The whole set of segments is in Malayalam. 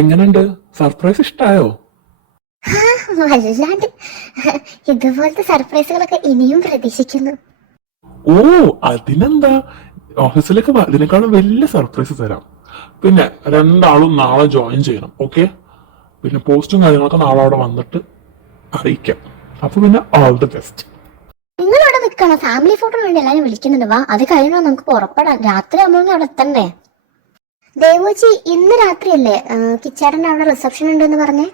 എങ്ങനെയുണ്ട്? സർപ്രൈസ് ഇഷ്ടായോ? വല്ലാണ്ട്. ഇതുപോലത്തെ സർപ്രൈസുകളൊക്കെ ഇനിയും പ്രതീക്ഷിക്കുന്നു. ഓ, അതിനെന്താ, ഓഫീസിലേക്ക് ഇതിനേക്കാളും വലിയ സർപ്രൈസ് തരാം. പിന്നെ രണ്ടാളും നാളെ ജോയിൻ ചെയ്യണം, ഓക്കെ? പിന്നെ പോസ്റ്റും കാര്യങ്ങളൊക്കെ നാളെ അവിടെ വന്നിട്ട് അറിയിക്കാം. അപ്പൊ പിന്നെ ഓൾ ദി ബെസ്റ്റ്. നിങ്ങൾ അവിടെ നിൽക്കണം, ഫാമിലി ഫോട്ടോന് വേണ്ടി എല്ലാരും വിളിക്കുന്നുണ്ട്. വാ, അത് കഴിഞ്ഞാൽ നമുക്ക് പുറപ്പെടാം. രാത്രി ആകുമ്പോൾ അവിടെ എത്തണ്ടേ? ദേവോച്ചി, ഇന്ന് രാത്രിയല്ലേ കിച്ചാടന്റെ അവിടെ റിസപ്ഷൻ ഉണ്ടെന്ന് പറഞ്ഞേ?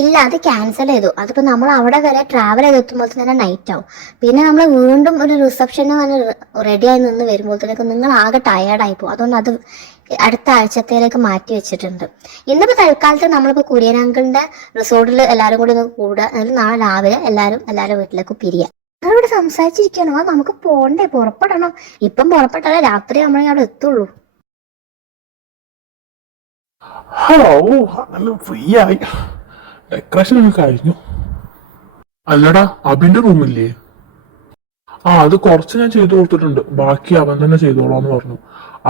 ഇല്ല, അത് ക്യാൻസൽ ചെയ്തു. അതിപ്പോ നമ്മൾ അവിടെ വരെ ട്രാവൽ ചെയ്ത് എത്തുമ്പോൾ തന്നെ നൈറ്റ് ആവും. പിന്നെ നമ്മൾ വീണ്ടും ഒരു റിസപ്ഷന് റെഡി ആയി നിന്ന് വരുമ്പോഴത്തേക്ക് നിങ്ങൾ ആകെ ടയേർഡായി പോകും. അതുകൊണ്ട് അത് അടുത്ത ആഴ്ചത്തേക്ക് മാറ്റി വെച്ചിട്ടുണ്ട്. ഇന്നിപ്പോ തൽക്കാലത്ത് നമ്മളിപ്പോ കുര്യനാങ്കിളിന്റെ റിസോർട്ടിൽ എല്ലാവരും കൂടി ഒന്ന് കൂടുക. എന്നിട്ട് നാളെ രാവിലെ എല്ലാവരും വീട്ടിലേക്ക് പിരിയാം. ഞങ്ങളിവിടെ സംസാരിച്ചിരിക്കണോ? നമുക്ക് പോണ്ടേ, പുറപ്പെടണം. ഇപ്പം പുറപ്പെട്ടാലേ രാത്രി നമ്മളെ അവിടെ എത്തുള്ളൂ. ഹലോ, അങ്ങനെ ഫ്രീ ആയി. ഡെക്കറേഷൻ ഒക്കെ കഴിഞ്ഞു. അല്ലടാ, അബിന്റെ റൂമില്ലേ? അത് കുറച്ച് ഞാൻ ചെയ്തു കൊടുത്തിട്ടുണ്ട്. ബാക്കി അവൻ തന്നെ ചെയ്തോളാന്ന് പറഞ്ഞു.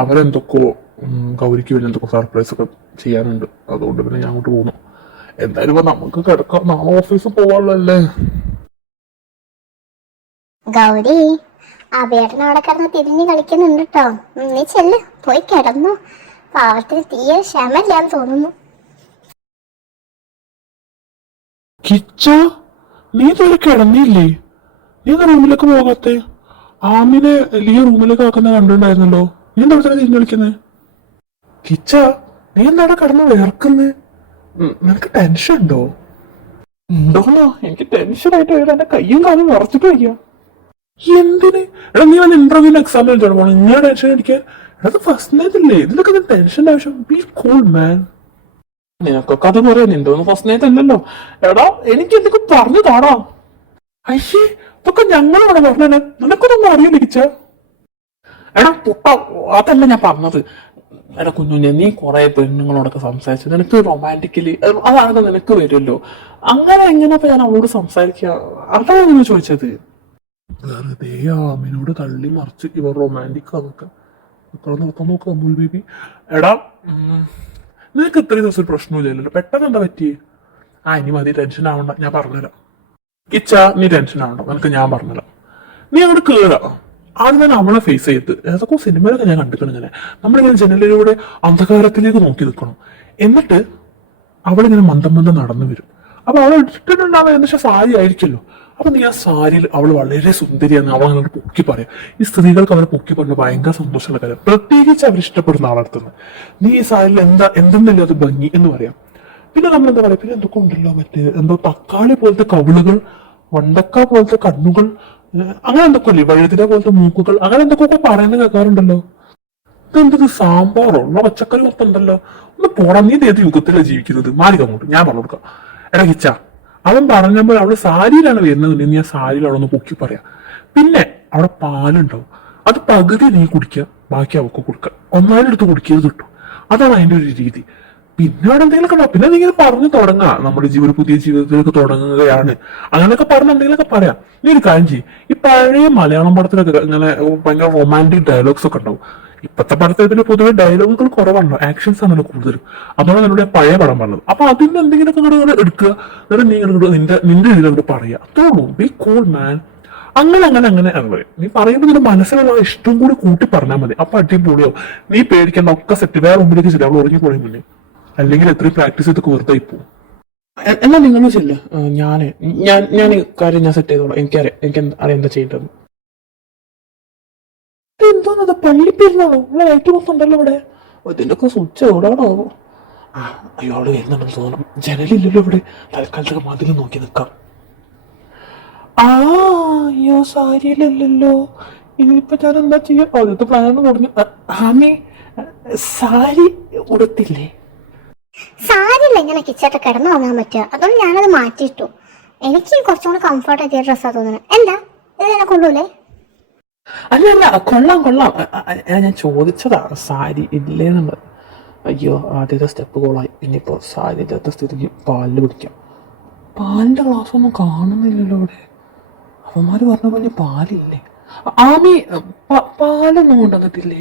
അവരെന്തൊക്കെയോ ഗൗരിക്ക് വേണ്ടി എന്തൊക്കെ സർപ്രൈസ് ഒക്കെ ചെയ്യാനുണ്ട്. അതുകൊണ്ട് പിന്നെ ഞാൻ അങ്ങോട്ട് പോകുന്നു. എന്തായാലും ഇപ്പൊ നമുക്ക് കിടക്കാം, നാളെ ഓഫീസിൽ പോവാനുള്ളല്ലേ. ഗൗരി, അബേട്ടൻ അവിടെ കിടന്ന് തിരിഞ്ഞ് കളിക്കുന്നുണ്ട് കേട്ടോ. നീ ചെല്ല്, പോയി കിടന്നു. പാവത്തിന് തീരെ ക്ഷമയില്ലാന്ന് തോന്നുന്നു. കിച്ച, നീ ഇതുവരെ കിടന്നില്ലേ? നീ എന്താ റൂമിലേക്ക് പോകാത്തെ? ആമിനെ ലിയ റൂമിലേക്ക് ആക്കുന്ന കണ്ടിട്ടുണ്ടായിരുന്നല്ലോ. നീ എന്താ അവിടെ തിരിഞ്ഞു കളിക്കുന്നേ? കിച്ച, നീ എന്താണ് കിടന്ന് വേർക്കുന്നേ? നിനക്ക് ടെൻഷൻ ഉണ്ടോ? ഉണ്ടോന്നോ? എനിക്ക് ടെൻഷൻ ആയിട്ട് വരും. എന്റെ കയ്യും കാലും വിറച്ചിട്ട് വയ്യ. എന്തിന്? എടാ, നീ വന്ന് ഇന്റർവ്യൂവിന് എക്സാം എഴുതാൻ പോകണം. ഇങ്ങനെ ടെൻഷൻ അടിക്കാൻ? അത് ഫസ്റ്റ് നൈറ്റ് അല്ലേ? ഇതിലൊക്കെ ടെൻഷന്റെ ആവശ്യം? ബി കൂൾ മാൻ. നിനക്കൊക്കെ അത് പറയാൻ എന്തോന്ന് ഫസ്റ്റ് നൈറ്റ് അല്ലല്ലോ. എടാ, എനിക്ക് എന്തൊക്കെ പറഞ്ഞു താടാ. അയ്യേ, ഇതൊക്കെ ഞങ്ങളവിടെ പറഞ്ഞേ. നിനക്കൊന്നും അറിയില്ല കിച്ച. എടാ പുട്ട, അതല്ല ഞാൻ പറഞ്ഞത്. എടാ കുഞ്ഞുഞ്ഞ, നീ കുറെ പെണ്ണുങ്ങളോടൊക്കെ സംസാരിച്ചു. നിനക്ക് റൊമാൻറ്റിക്കലി അതാണ് നിനക്ക് വരുമല്ലോ. അങ്ങനെ എങ്ങനെയപ്പോ ഞാൻ അവളോട് സംസാരിക്കുക? അതാണ് ഞാൻ ചോദിച്ചത്. വെറുതെ ആമിനോട് തള്ളി മറിച്ച് ഇവർ റൊമാൻറ്റിക് ആന്നൊക്കെ നോക്കാൻ നോക്കാം അമ്മൂൽ ബേബി. എടാ, നിനക്ക് ഇത്രയും ദിവസം ഒരു പ്രശ്നമില്ലല്ലോ. പെട്ടെന്ന് എന്താ പറ്റി? ഇനി മതി, ടെൻഷൻ ആവണ്ട, ഞാൻ പറഞ്ഞുതരാം. കിച്ച, നീ ടെൻഷൻ ആവണ്ട, നിനക്ക് ഞാൻ പറഞ്ഞുതരാം. നീ അങ്ങോട്ട് കേറാ. ആദ്യം ഞാൻ അവളെ ഫേസ് ചെയ്ത് ഏതൊക്കെ സിനിമയിലൊക്കെ ഞാൻ കണ്ടിക്കണം. ഇങ്ങനെ നമ്മളിങ്ങനെ ജനലിലൂടെ അന്ധകാരത്തിലേക്ക് നോക്കി നിൽക്കണം. എന്നിട്ട് അവളിങ്ങനെ മന്ദം നടന്നു വരും. അപ്പൊ അവൾ ഇട്ടിട്ടുണ്ടാവുക എന്ന് സാരി ആയിരിക്കല്ലോ. അപ്പൊ നീ ആ സാരിയിൽ അവൾ വളരെ സുന്ദരിയാന്ന് അവൾ അങ്ങനെ പൊക്കി പറയാം. ഈ സ്ത്രീകൾക്ക് അവരെ പൊക്കി പറയുന്നത് ഭയങ്കര സന്തോഷമുള്ള കാര്യം. പ്രത്യേകിച്ച് അവർ ഇഷ്ടപ്പെടുന്ന ആളടുത്തുനിന്ന് നീ ഈ സാരിയിൽ എന്തെന്നല്ലോ അത് ഭംഗി എന്ന് പറയാം. പിന്നെ നമ്മൾ എന്താ പറയാ, പിന്നെ എന്തൊക്കെ ഉണ്ടല്ലോ, മറ്റേ എന്തോ തക്കാളി പോലത്തെ കവിളുകൾ, വണ്ടക്ക പോലത്തെ കണ്ണുകൾ, അങ്ങനെ എന്തൊക്കെ അല്ലേ, വഴുതിര പോലത്തെ മൂക്കുകൾ, അങ്ങനെ എന്തൊക്കെ പറയുന്നത് കേൾക്കാറുണ്ടല്ലോ. ഇതെന്തത് സാമ്പാറോ ഉള്ള പച്ചക്കറി മൊത്തം ഉണ്ടല്ലോ. ഒന്ന് പോടാ, നീ ഏത് യുഗത്തിലാണ് ജീവിക്കുന്നത്? മാറി അങ്ങോട്ട്, ഞാൻ പറഞ്ഞു കൊടുക്കാം. എടാ കിച്ച, അവൻ പറഞ്ഞപ്പോൾ അവള് സാരിയിലാണ് വരുന്നത്. നീ ആ സാരിയിൽ അവിടെ ഒന്ന് പൊക്കി പറയാ. പിന്നെ അവിടെ പാലുണ്ടാവും, അത് പകുതി നീ കുടിക്കുക, ബാക്കി അവൾക്ക് കൊടുക്കുക. ഒന്നാലും എടുത്ത് കുടിക്കരുത് കിട്ടും. അതാണ് അതിന്റെ ഒരു രീതി. പിന്നെ അവിടെ എന്തെങ്കിലുമൊക്കെ ഉണ്ടാവും. പിന്നെ നീ ഇങ്ങനെ പറഞ്ഞു തുടങ്ങാ, നമ്മുടെ ഒരു പുതിയ ജീവിതത്തിലേക്ക് തുടങ്ങുകയാണ്, അങ്ങനെയൊക്കെ പറഞ്ഞ എന്തെങ്കിലുമൊക്കെ പറയാം. നീ ഒരു കാര്യം ചെയ്യും, ഈ പഴയ മലയാളം പടത്തിലൊക്കെ ഇങ്ങനെ ഭയങ്കര റൊമാൻറ്റിക് ഡയലോഗ്സ് ഒക്കെ ഉണ്ടാവും. ഇപ്പത്തെ പടത്തിൽ പിന്നെ പൊതുവെ ഡയലോഗുകൾ കുറവാണല്ലോ, ആക്ഷൻസ് ആണല്ലോ കൂടുതലും. അതാണ് നമ്മുടെ പഴയ പടം പറഞ്ഞത്. അപ്പൊ അതിന് എന്തെങ്കിലുമൊക്കെ ഇങ്ങോട്ട് എടുക്കുക, എന്നിട്ട് നീ ഇങ്ങോട്ട് നിന്റെ രീതിയിൽ അങ്ങോട്ട് പറയാ. അത്രയുള്ളൂ. Be cool man. അങ്ങനെ എന്ന് പറയും. നീ പറയുമ്പോൾ നിന്റെ മനസ്സിലുള്ള ഇഷ്ടം കൂടി കൂട്ടി പറഞ്ഞാൽ മതി. അപ്പൊ അടിപൊളിയോ. നീ പേടിക്കേണ്ട, ഒക്കെ സെറ്റ്. വേറെ മുമ്പിലേക്ക് ശരി, അവൾ ഉറങ്ങി പോയി മുന്നേ. അല്ലെങ്കിൽ എത്രയും പ്രാക്ടീസ് ചെയ്തൊക്കെ വെറുതെ പോവും. എന്നാ നിങ്ങൾ ചെല്ല്, ഞാൻ കാര്യം ഞാൻ സെറ്റ് ചെയ്തോളാം. എനിക്ക് അറിയാം എന്താ ചെയ്യേണ്ടത്. എന്തോന്നത്, പള്ളിപ്പെരുന്നാണോ? ഇവിടെ ലൈറ്റ് മൊത്തം ഉണ്ടല്ലോ ഇവിടെ. ഇതിന്റെ ഒക്കെ സ്വിച്ച് എവിടെയാണോ? അയാള് വരുന്നുണ്ടെന്ന് തോന്നണം. ജനലില്ലല്ലോ ഇവിടെ. തൽക്കാലത്തൊക്കെ മതിൽ നോക്കി നിക്കാം. അയ്യോ, സാരിയില്ലല്ലോ. ഇനിയിപ്പോ ഞാൻ എന്താ ചെയ്യാ? ആദ്യത്തെ പ്ലാൻ പറഞ്ഞു. ആമി, സാരി ഉടുത്തില്ലേ? സാരില്ല, ഇങ്ങനെ കിച്ചട്ട് കിടന്നു വാങ്ങാൻ പറ്റുക. അതുകൊണ്ട് ഞാനത് മാറ്റിയിട്ടു. എനിക്ക് കുറച്ചും കൂടി കംഫർട്ട് ആക്കിയ ഡ്രസ്സാ തോന്നുന്നത്. എന്താ ഇത് എന്നെ കൊള്ളൂലേ? അല്ല, കൊള്ളാം. ഞാൻ ചോദിച്ചതാ സാരി ഇല്ലേന്നുള്ളത്. അയ്യോ, ആദ്യത്തെ സ്റ്റെപ്പ് കോളായി. ഇനിയിപ്പോ സാരി ഇല്ലാത്ത സ്ഥിതിക്ക് പാലിൽ പിടിക്കാം. പാലിന്റെ ഗ്ലാസ് ഒന്നും കാണുന്നില്ലല്ലോ ഇവിടെ. അവന്മാര് പറഞ്ഞ പോലെ പാലില്ലേ? ആമി, പാലൊന്നും കൊണ്ടുവന്നിട്ടില്ലേ?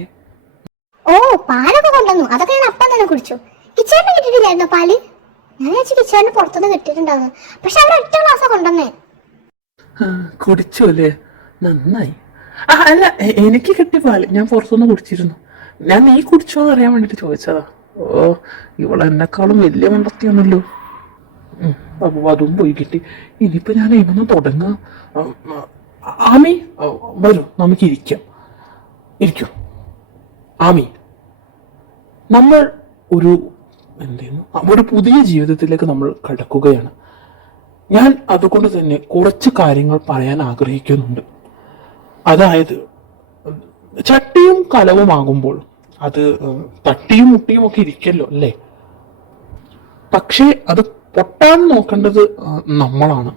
ഓ, പാലൊക്കെ കൊണ്ടുവന്നു. അതൊക്കെ ഞാൻ അപ്പം തന്നെ കുടിച്ചു. കിച്ചേട്ടന് കിട്ടിയിട്ടില്ലായിരുന്നോ പാല്? ഞാൻ വിചാരിച്ചു കിച്ചേട്ടന് പുറത്തുനിന്ന് കിട്ടിയിട്ടുണ്ടാവുന്നു. പക്ഷെ അവിടെ ഒറ്റ ഗ്ലാസ്സാ കൊണ്ടുവന്നേ. കുടിച്ചു അല്ലേ? നന്നായി. അല്ല, എനിക്ക് കിട്ടിയ പാല് ഞാൻ പുറത്തുനിന്ന് കുടിച്ചിരുന്നു. ഞാൻ നീ കുടിച്ചോ എന്ന് അറിയാൻ വേണ്ടിട്ട് ചോദിച്ചതാ. ഓ, ഇവളെന്നെക്കാളും വലിയ മണ്ടത്തിയാണല്ലോ. അപ്പൊ അതും പോയി കിട്ടി. ഇനിയിപ്പോ ഞാൻ ഇവന്ന് തുടങ്ങാം. ആമി, വരൂ, നമുക്ക് ഇരിക്കാം. ഇരിക്കൂ. ആമി, നമ്മൾ ഒരു ഒരു പുതിയ ജീവിതത്തിലേക്ക് നമ്മൾ കടക്കുകയാണ്. ഞാൻ അതുകൊണ്ട് തന്നെ കുറച്ച് കാര്യങ്ങൾ പറയാൻ ആഗ്രഹിക്കുന്നുണ്ട്. അതായത്, ചട്ടിയും കലവുമാകുമ്പോൾ അത് തട്ടിയും മുട്ടിയും ഒക്കെ ഇരിക്കല്ലോ അല്ലേ? പക്ഷേ അത് പൊട്ടാൻ നോക്കേണ്ടത് നമ്മളാണ്.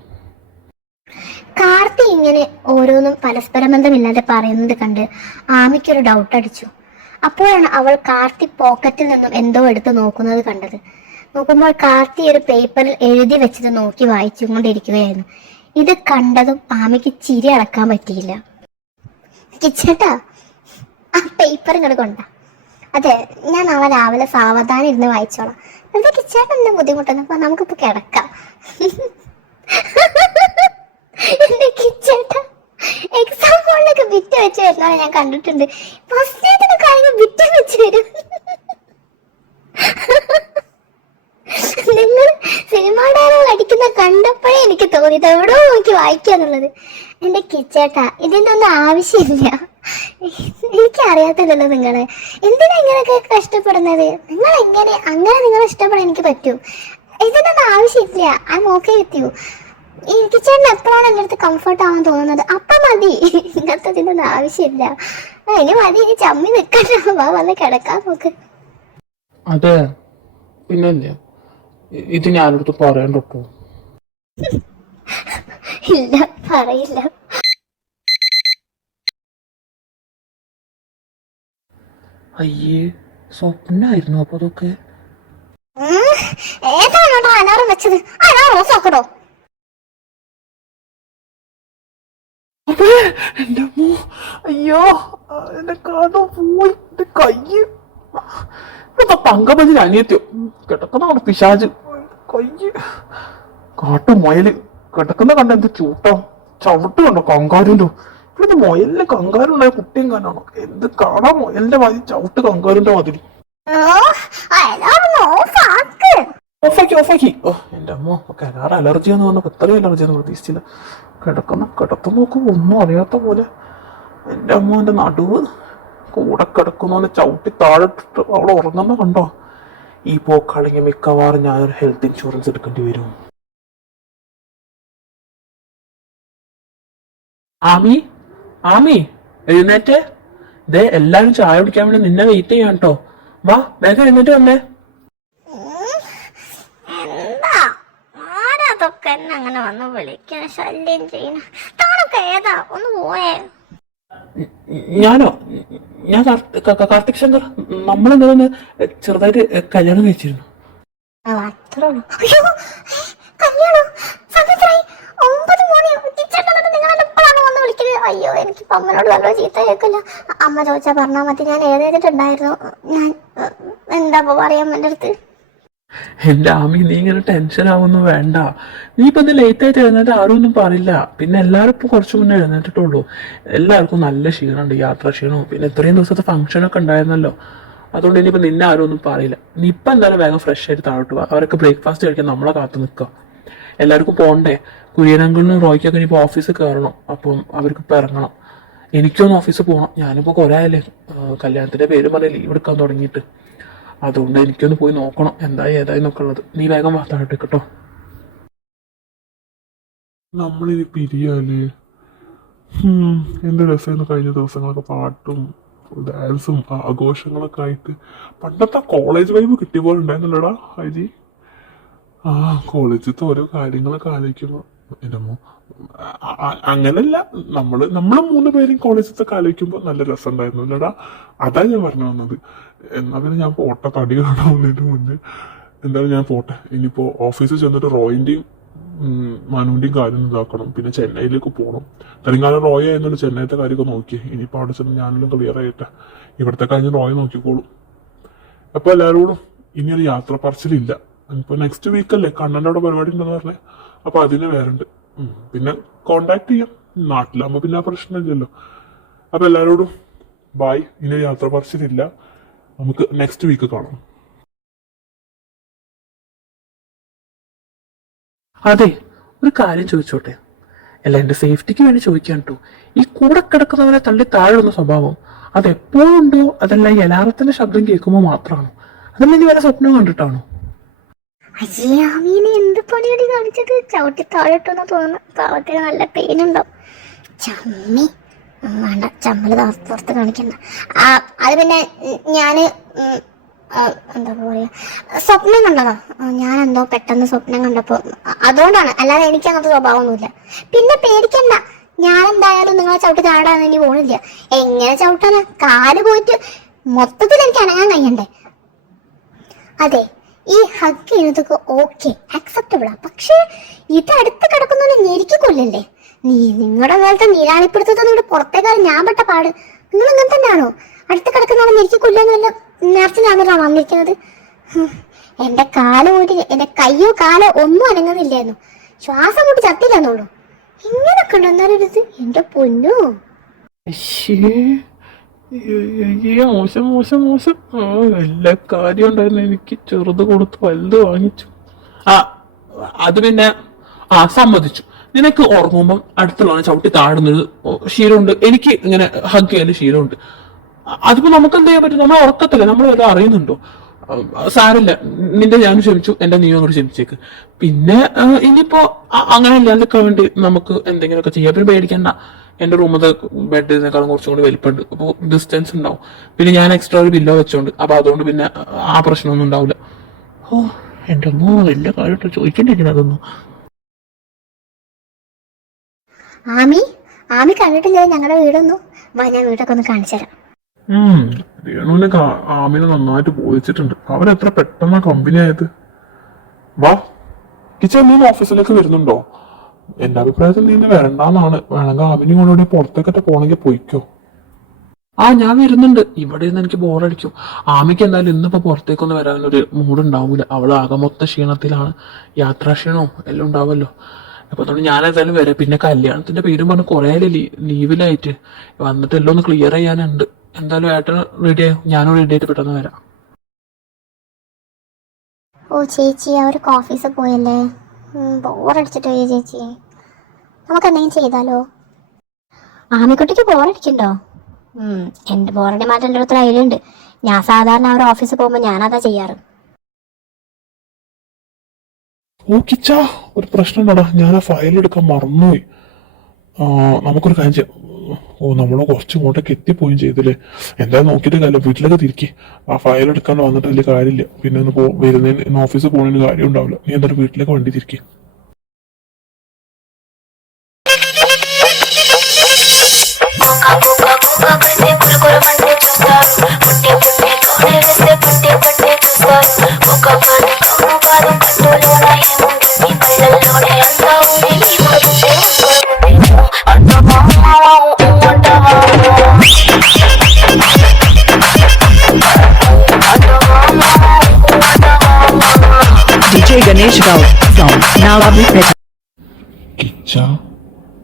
കാർത്തി ഇങ്ങനെ ഓരോന്നും പരസ്പര ബന്ധമില്ലാതെ പറയുന്നത് കണ്ട് ആമിക്കൊരു ഡൗട്ട് അടിച്ചു. അപ്പോഴാണ് അവൾ കാർത്തി പോക്കറ്റിൽ നിന്നും എന്തോ എടുത്ത് നോക്കുന്നത് കണ്ടത്. നോക്കുമ്പോൾ കാർത്തി ഒരു പേപ്പറിൽ എഴുതി വെച്ചത് നോക്കി വായിച്ചുകൊണ്ടിരിക്കുകയായിരുന്നു. ഇത് കണ്ടതും ആമിക്ക് ചിരി അടക്കാൻ പറ്റിയില്ല. കിച്ചേട്ടാ, ആ പേപ്പർ ഇങ്ങോട്ട് കൊണ്ട. അതെ, ഞാൻ നാളെ രാവിലെ സാവധാനം ഇരുന്ന് വായിച്ചോളാം. എന്താ കിച്ചേട്ടൻ എന്താ ബുദ്ധിമുട്ടെന്ന്? അപ്പൊ നമുക്കിപ്പോ കിടക്കാം. എന്റെ കിച്ചേട്ടാ, എക്സാം ഹോളിലൊക്കെ ബിറ്റ് വെച്ച് വരുന്നതാണ് ഞാൻ കണ്ടിട്ടുണ്ട്. ഫസ്റ്റ് കാര്യങ്ങൾ ബിറ്റ് വെച്ച് വരും. നിങ്ങൾ സിനിമാ ഡയലോഗ് അടിക്കുന്ന കണ്ടപ്പോഴേ എനിക്ക് തോന്നിയത് എവിടോ നോക്കി വായിക്കാന്നുള്ളത്. എന്റെ കിച്ചേട്ടാ, ഇതിന്റെ ഒന്നും ആവശ്യമില്ല. എനിക്കറിയാത്തില്ലല്ലോ നിങ്ങള് എന്തിനാ ഇങ്ങനെയൊക്കെ കഷ്ടപ്പെടുന്നത്. നിങ്ങൾ അങ്ങനെ നിങ്ങളെ ഇഷ്ടപ്പെടാൻ എനിക്ക് പറ്റും. ഇതിന്റെ ഒന്നും ആവശ്യമില്ല. I am okay with you. ഈ കിച്ചേട്ടന് എപ്പോഴാണ് എൻ്റെ അടുത്ത് കംഫർട്ട് ആവാൻ തോന്നുന്നത് അപ്പൊ മതി. ഇങ്ങനത്തെ ഇതിന്റെ ആവശ്യമില്ല. ഇനി മതി, ഇനി ചമ്മി നിൽക്കണ്ട. വന്ന് കിടക്കാൻ നോക്ക്. അതെ, പിന്നല്ലേ ഇത് ഞാനടുത്ത് പറയണ്ടോ? ഇല്ല, പറയില്ല. അയ്യേ, സ്വപ്നായിരുന്നു അപ്പൊ അതൊക്കെ. ഏതാണോ അലാറം വെച്ചത്? അലാറം ഓഫ് ആക്കണോ? എന്റെ അമ്മോ, അയ്യോ, എന്റെ കാതോ പോയി, എന്റെ കയ്യ്. തങ്കമതി അനിയത്തിയോ കിടക്കുന്ന പിശാജ്. കയ്യ് കാട്ടു മൊയല് കിടക്കുന്ന കണ്ട എന്ത് ചൂട്ടോ. ചവിട്ട് കണ്ടോ കങ്കാരുണ്ടോ? ഇവിടെ മൊയലിന് കങ്കാരുണ്ടായ കുട്ടിയും കാണാണോ? എന്ത് കാണാ മൊയലിന്റെ മാതിരി ചവിട്ട് കങ്കാരുന്റെ മാതിരി. ഓഫാക്കി. ഓ, എന്റെ അമ്മ, കരാറ് അലർജി എന്ന് പറഞ്ഞപ്പോ ഇത്രയും അലർജി ഒന്നും പ്രതീക്ഷിച്ചില്ല. കിടത്തു നോക്കുമ്പോ ഒന്നും അറിയാത്ത പോലെ. എന്റെ അമ്മ, എന്റെ നടുവ് കൂടെ കിടക്കുന്ന ചവിട്ടി താഴെട്ടിട്ട് അവളെ ഉറങ്ങുന്ന കണ്ടോ? ഈ പോക്കാണെങ്കിൽ മിക്കവാറും ഞാനൊരു ഹെൽത്ത് ഇൻഷുറൻസ് എടുക്കേണ്ടി വരും. ആമി എഴുന്നേറ്റ്. ദേ, എല്ലാരും ചായ കുടിക്കാൻ വേണ്ടി നിന്നെ വെയിറ്റ് ചെയ്യാൻ കേട്ടോ. വാ, വേഗം എഴുന്നേറ്റ് വന്നേ. ആരാതൊക്കെ എന്നെ അങ്ങനെ വന്ന് വിളിക്കാൻ ശല്യം ചെയ്യണ? താനൊക്കെ ഏതാ? ഒന്ന് പോയേ. ഞാൻ കാർത്തിക് ശങ്കർ. നമ്മളെന്താ ചെറുതായിട്ട് കല്യാണം കഴിച്ചിരുന്നു. അത്രേ ഉള്ളൂ. അയ്യോ, കല്യാണം സമയത്തായി 9 മണി. നിങ്ങൾ എപ്പോഴാണ് വന്ന് വിളിക്കുന്നത്? അയ്യോ, എനിക്കിപ്പോ അമ്മനോട് നല്ല ചീത്ത കേൾക്കില്ല. അമ്മ ചോദിച്ചാ പറഞ്ഞാൽ മതി. ഞാൻ എഴുന്നേറ്റിട്ടുണ്ടായിരുന്നു. ഞാൻ എന്താ പറയാ അമ്മന്റെ അടുത്ത്? എന്റെ ആമി, നീ ഇങ്ങനെ ടെൻഷൻ ആവൊന്നും വേണ്ട. നീ ഇപ്പൊ ഇത് ലേറ്റ് ആയിട്ട് എഴുന്നേറ്റ് ആരും ഒന്നും പറയില്ല. പിന്നെ എല്ലാവരും ഇപ്പൊ കുറച്ചു മുന്നേ എഴുന്നേറ്റിട്ടുള്ളൂ. എല്ലാവർക്കും നല്ല ക്ഷീണമുണ്ട്, യാത്രാ ക്ഷീണവും. പിന്നെ ഇത്രയും ദിവസത്തെ ഫംഗ്ഷൻ ഒക്കെ ഉണ്ടായിരുന്നല്ലോ. അതുകൊണ്ട് ഇനിയിപ്പോ നിന്നെ ആരും ഒന്നും പറയില്ല. നീ ഇപ്പൊ എന്തായാലും വേഗം ഫ്രഷ് ആയിട്ട് താഴോട്ട് പോവാ. അവരൊക്കെ ബ്രേക്ക്ഫാസ്റ്റ് കഴിക്കാൻ നമ്മളെ കാത്തു നിൽക്കുക. എല്ലാവർക്കും പോകണ്ടേ? കുര്യനങ്കളിനും റോയ്ക്കൊക്കെ ഇനിയിപ്പോ ഓഫീസിൽ കയറണം. അപ്പം അവർക്ക് ഇപ്പൊ ഇറങ്ങണം. എനിക്കൊന്ന് ഓഫീസിൽ പോകണം. ഞാനിപ്പോ കുറെ ആയാലേ കല്യാണത്തിന്റെ പേര് പറഞ്ഞ് ലീവ് എടുക്കാൻ തുടങ്ങിയിട്ട്. അതുകൊണ്ട് എനിക്കൊന്ന് പോയി നോക്കണം ഏതായി എന്നൊക്കെ ഉള്ളത്. നീ വേഗം വാർത്താട്ടെ കേട്ടോ. നമ്മളിനി പിരിയാലേ? എന്ത് രസമായിരുന്നു കഴിഞ്ഞ ദിവസങ്ങളൊക്കെ. പാട്ടും ഡാൻസും ആഘോഷങ്ങളൊക്കെ ആയിട്ട്. പണ്ടത്തെ കോളേജ് വൈബ് കിട്ടിയ പോലെ ഉണ്ടായിരുന്നല്ലോടാ ഹൈജി. കോളേജിലത്തെ ഓരോ കാര്യങ്ങളൊക്കെ ആലോചിക്കുമ്പോൾ എൻ്റെ അമ്മോ, അങ്ങനല്ല, നമ്മള് 3 പേരും കോളേജിലത്തെ ആലോചിക്കുമ്പോൾ നല്ല രസം ഉണ്ടായിരുന്നു അല്ലടാ. അതാ ഞാൻ പറഞ്ഞു വന്നത്. എന്നാ പിന്നെ ഞാൻ പോട്ടെ, തടി കാണാവുന്നതിന് മുന്നേ. എന്തായാലും ഞാൻ പോട്ടെ. ഇനിയിപ്പോ ഓഫീസിൽ ചെന്നിട്ട് റോയിന്റെയും മനുവിന്റെയും കാര്യം ഇതാക്കണം. പിന്നെ ചെന്നൈയിലേക്ക് പോകണം. തെലങ്കാന റോയ് ആയിരുന്നല്ലോ ചെന്നൈത്തെ കാര്യമൊക്കെ നോക്കി. ഇനിയിപ്പോൾ അവിടെ ചെന്ന് ഞാനെല്ലാം ക്ലിയർ ആയിട്ട് ഇവിടുത്തെ കാര്യം റോയ് നോക്കിക്കോളും. അപ്പൊ എല്ലാവരോടും ഇനി ഒരു യാത്ര പറച്ചിലില്ല. ഇപ്പൊ നെക്സ്റ്റ് വീക്കല്ലേ കണ്ണൻ്റെ അവിടെ പരിപാടി ഉണ്ടെന്ന് പറഞ്ഞേ. അപ്പൊ അതിന് വേറുണ്ട്. പിന്നെ കോണ്ടാക്ട് ചെയ്യാം. നാട്ടിലാകുമ്പോ പിന്നെ ആ പ്രശ്നമില്ലല്ലോ. അപ്പൊ എല്ലാരോടും ബായ്. ഇനി ഒരു യാത്ര പറച്ചിലില്ല. നമുക്ക് നെക്സ്റ്റ് വീക്ക് കാണാം. അതെ, ഒരു കാര്യം ചോദിച്ചോട്ടെ? അല്ല, എന്റെ സേഫ്റ്റിക്ക് വേണ്ടി ചോദിക്കാൻ കേട്ടോ. ഈ കൂടെ കിടക്കുന്നവരെ തള്ളി താഴെയുള്ള സ്വഭാവം അത് എപ്പോഴും ഉണ്ടോ, അതല്ല ഈ അലാറത്തിന്റെ ശബ്ദം കേൾക്കുമ്പോൾ മാത്രമാണോ, അതല്ല ഇനി വരെ സ്വപ്നം കണ്ടിട്ടാണോ? അയ്യേ ആമീനെ എന്ത് പണിയടി കാണിച്ചത്? ചവിട്ടി താഴെട്ടോന്ന് തോന്നുന്നു. പാവത്തിന് നല്ല പെയിനുണ്ടാവും. ചമ്മി വേണ്ട, ചമ്മല് പുറത്ത് കാണിക്കണ്ട. അത് പിന്നെ ഞാന് എന്താ പറയാ, സ്വപ്നം കണ്ടതാ. ഞാൻ എന്തോ പെട്ടെന്ന് സ്വപ്നം കണ്ടപ്പോ അതുകൊണ്ടാണ്, അല്ലാതെ എനിക്ക് അങ്ങനത്തെ സ്വഭാവമൊന്നുമില്ല. പിന്നെ പേടിക്കണ്ട, ഞാൻ എന്തായാലും നിങ്ങളെ ചവിട്ടി താഴാൻ ഇനി പോണില്ല. എങ്ങനെ ചവിട്ടാനാ? കാല് പോയിട്ട് മൊത്തത്തിൽ എനിക്ക് അനങ്ങാൻ കഴിയണ്ടേ? അതെ, ഈ ഹഗ് ചെയ്യുന്നതൊക്കെ ഓക്കെ, അക്സെപ്റ്റബിളാ. പക്ഷെ ഇത് അടുത്ത് കിടക്കുന്നവനെ ഞെരിക്കൊല്ലല്ലേ? നിങ്ങളുടെ പോലത്തെ നീരാളിപ്പിടുത്തൊന്നും ഇവിടെ പുറത്തേക്കാളും ഞാൻ പെട്ട പാട്. നിങ്ങൾ അങ്ങനെ തന്നെയാണോ? അടുത്ത് കിടക്കുന്നവനെ ഞെരിക്കൊല്ലാന്ന് വല്ല നേരത്തിനാണോ വന്നിരിക്കുന്നത്? എന്റെ കാല് പോയിട്ട് എന്റെ കയ്യോ കാലോ ഒന്നും അനങ്ങുന്നില്ലായിരുന്നു. ശ്വാസം കൂട്ടി ചത്തില്ലെന്നുള്ളൂ. ഇങ്ങനൊക്കെ ഉണ്ടോ എന്നാലും ഇത്? എന്റെ പൊന്നോ, മോശം മോശം മോശം. എല്ലാ കാര്യം ഉണ്ടായിരുന്നു. എനിക്ക് ചെറുത് കൊടുത്ത് വലുത് വാങ്ങിച്ചു. അത് പിന്നെ സമ്മതിച്ചു. നിനക്ക് ഉറങ്ങുമ്പം അടുത്തുള്ളവനെ ചവിട്ടി താഴുന്നത് ശീലമുണ്ട്. എനിക്ക് ഇങ്ങനെ ഹഗ് ചെയ്യാൻ ശീലമുണ്ട്. അതിപ്പോ നമുക്ക് എന്ത് ചെയ്യാൻ പറ്റും? നമ്മൾ ഉറക്കത്തില്ല, നമ്മൾ വല്ലതും അറിയുന്നുണ്ടോ? സാരില്ല, നിന്റെ ഞാൻ ക്ഷമിച്ചു, എന്റെ നീ അങ്ങോട്ട് ക്ഷമിച്ചേക്ക്. പിന്നെ ഇനിയിപ്പോ അങ്ങനെ ഇല്ലാതൊക്കെ വേണ്ടി നമുക്ക് എന്തെങ്കിലുമൊക്കെ ചെയ്യാം. പിന്നെ പേടിക്കണ്ട, എന്റെ റൂമത്തെ ബെഡിനേക്കാളും കുറച്ചും കൂടി വലിപ്പമുണ്ട്. അപ്പോൾ ഡിസ്റ്റൻസ് ഉണ്ടാവും. പിന്നെ ഞാൻ എക്സ്ട്രാ ഒരു പില്ലോ വെച്ചോണ്ട്, അപ്പൊ അതുകൊണ്ട് പിന്നെ ആ പ്രശ്നമൊന്നും ഉണ്ടാവില്ല. ഓ എന്റെ അമ്മോ, എല്ലാ കാര്യമായിട്ട് ചോദിക്കേണ്ടിരിക്കണം അതൊന്നും. ആമി കണ്ടിട്ടില്ലേ ഞങ്ങളുടെ വീടൊന്നും? വാ, ഞാൻ വീടൊക്കെ ഒന്ന് കാണിച്ചു തരാം. രേണുവിനെ ആമിനെ നന്നായിട്ട് ബോധിച്ചിട്ടുണ്ട്. അവരെത്ര പെട്ടെന്നാ കമ്പനി ആയത്. വാ കിച്ചൻ, നീ ഓഫീസിലേക്ക് വരുന്നുണ്ടോ? എന്റെ അഭിപ്രായത്തിൽ നീ വേണ്ടാന്നാണ്. വേണമെങ്കിൽ ആമിനെ കൊണ്ടുകൂടി പുറത്തേക്കൊക്കെ പോണെങ്കിൽ പോയിക്കോ. ഞാൻ വരുന്നുണ്ട്. ഇവിടെ നിന്ന് എനിക്ക് ബോറടിക്കും. ആമിക്ക് എന്തായാലും ഇന്നിപ്പോ പുറത്തേക്കൊന്നും വരാനൊരു മൂഡ് ഉണ്ടാവൂല. അവള് ആകെ മൊത്ത ക്ഷീണത്തിലാണ്. യാത്രാക്ഷീണവും എല്ലാം ഉണ്ടാവുമല്ലോ. അപ്പൊ അതുകൊണ്ട് ഞാൻ ഏതായാലും വരാം. പിന്നെ കല്യാണത്തിന്റെ പേരും പറഞ്ഞ് കുറെ ലീവിലായിട്ട് വന്നിട്ട് എല്ലാം ഒന്ന് ക്ലിയർ ചെയ്യാനുണ്ട്. എന്തായാലും ഏട്ടൻ റെഡി ആയി, ഞാനും റെഡി ആയിട്ട് പെട്ടെന്ന് വരാം. ഓ ചേച്ചി, അവർക്ക് ഓഫീസിൽ പോയല്ലേ? ബോറടിച്ചിട്ട് പോയി ചേച്ചി. നമുക്ക് എന്തെങ്കിലും ചെയ്താലോ? ആമിക്കുട്ടിക്ക് ബോറടിക്കണ്ടോ? എന്റെ ബോറടി മാറ്റം എൻ്റെ അടുത്തൊരു ഐഡിയ ഉണ്ട്. ഞാൻ സാധാരണ അവർ ഓഫീസിൽ പോകുമ്പോൾ ഞാനതാ ചെയ്യാറ്. ഓ കിച്ചാ, ഒരു പ്രശ്നം ഉണ്ടടാ. ഞാൻ ആ ഫയൽ എടുക്കാൻ മറന്നുപോയി. നമുക്കൊരു കാര്യം ചെയ്യാം. നമ്മളെ കുറച്ച് ഇങ്ങോട്ടേക്ക് എത്തിപ്പോയും ചെയ്തില്ലേ. എന്തായാലും നോക്കിയിട്ട് കാര്യം, വീട്ടിലൊക്കെ തിരിക്കേ. ആ ഫയൽ എടുക്കാണ്ട് വന്നിട്ട് വലിയ കാര്യമില്ല. പിന്നെ ഒന്ന് വരുന്നതിന് ഓഫീസിൽ പോകുന്നതിന് കാര്യം ഉണ്ടാവില്ല. നീ എന്തായാലും വീട്ടിലേക്ക് വണ്ടി തിരിക്കേ. DJ Ganesh Gaur song now updated. Kiccha,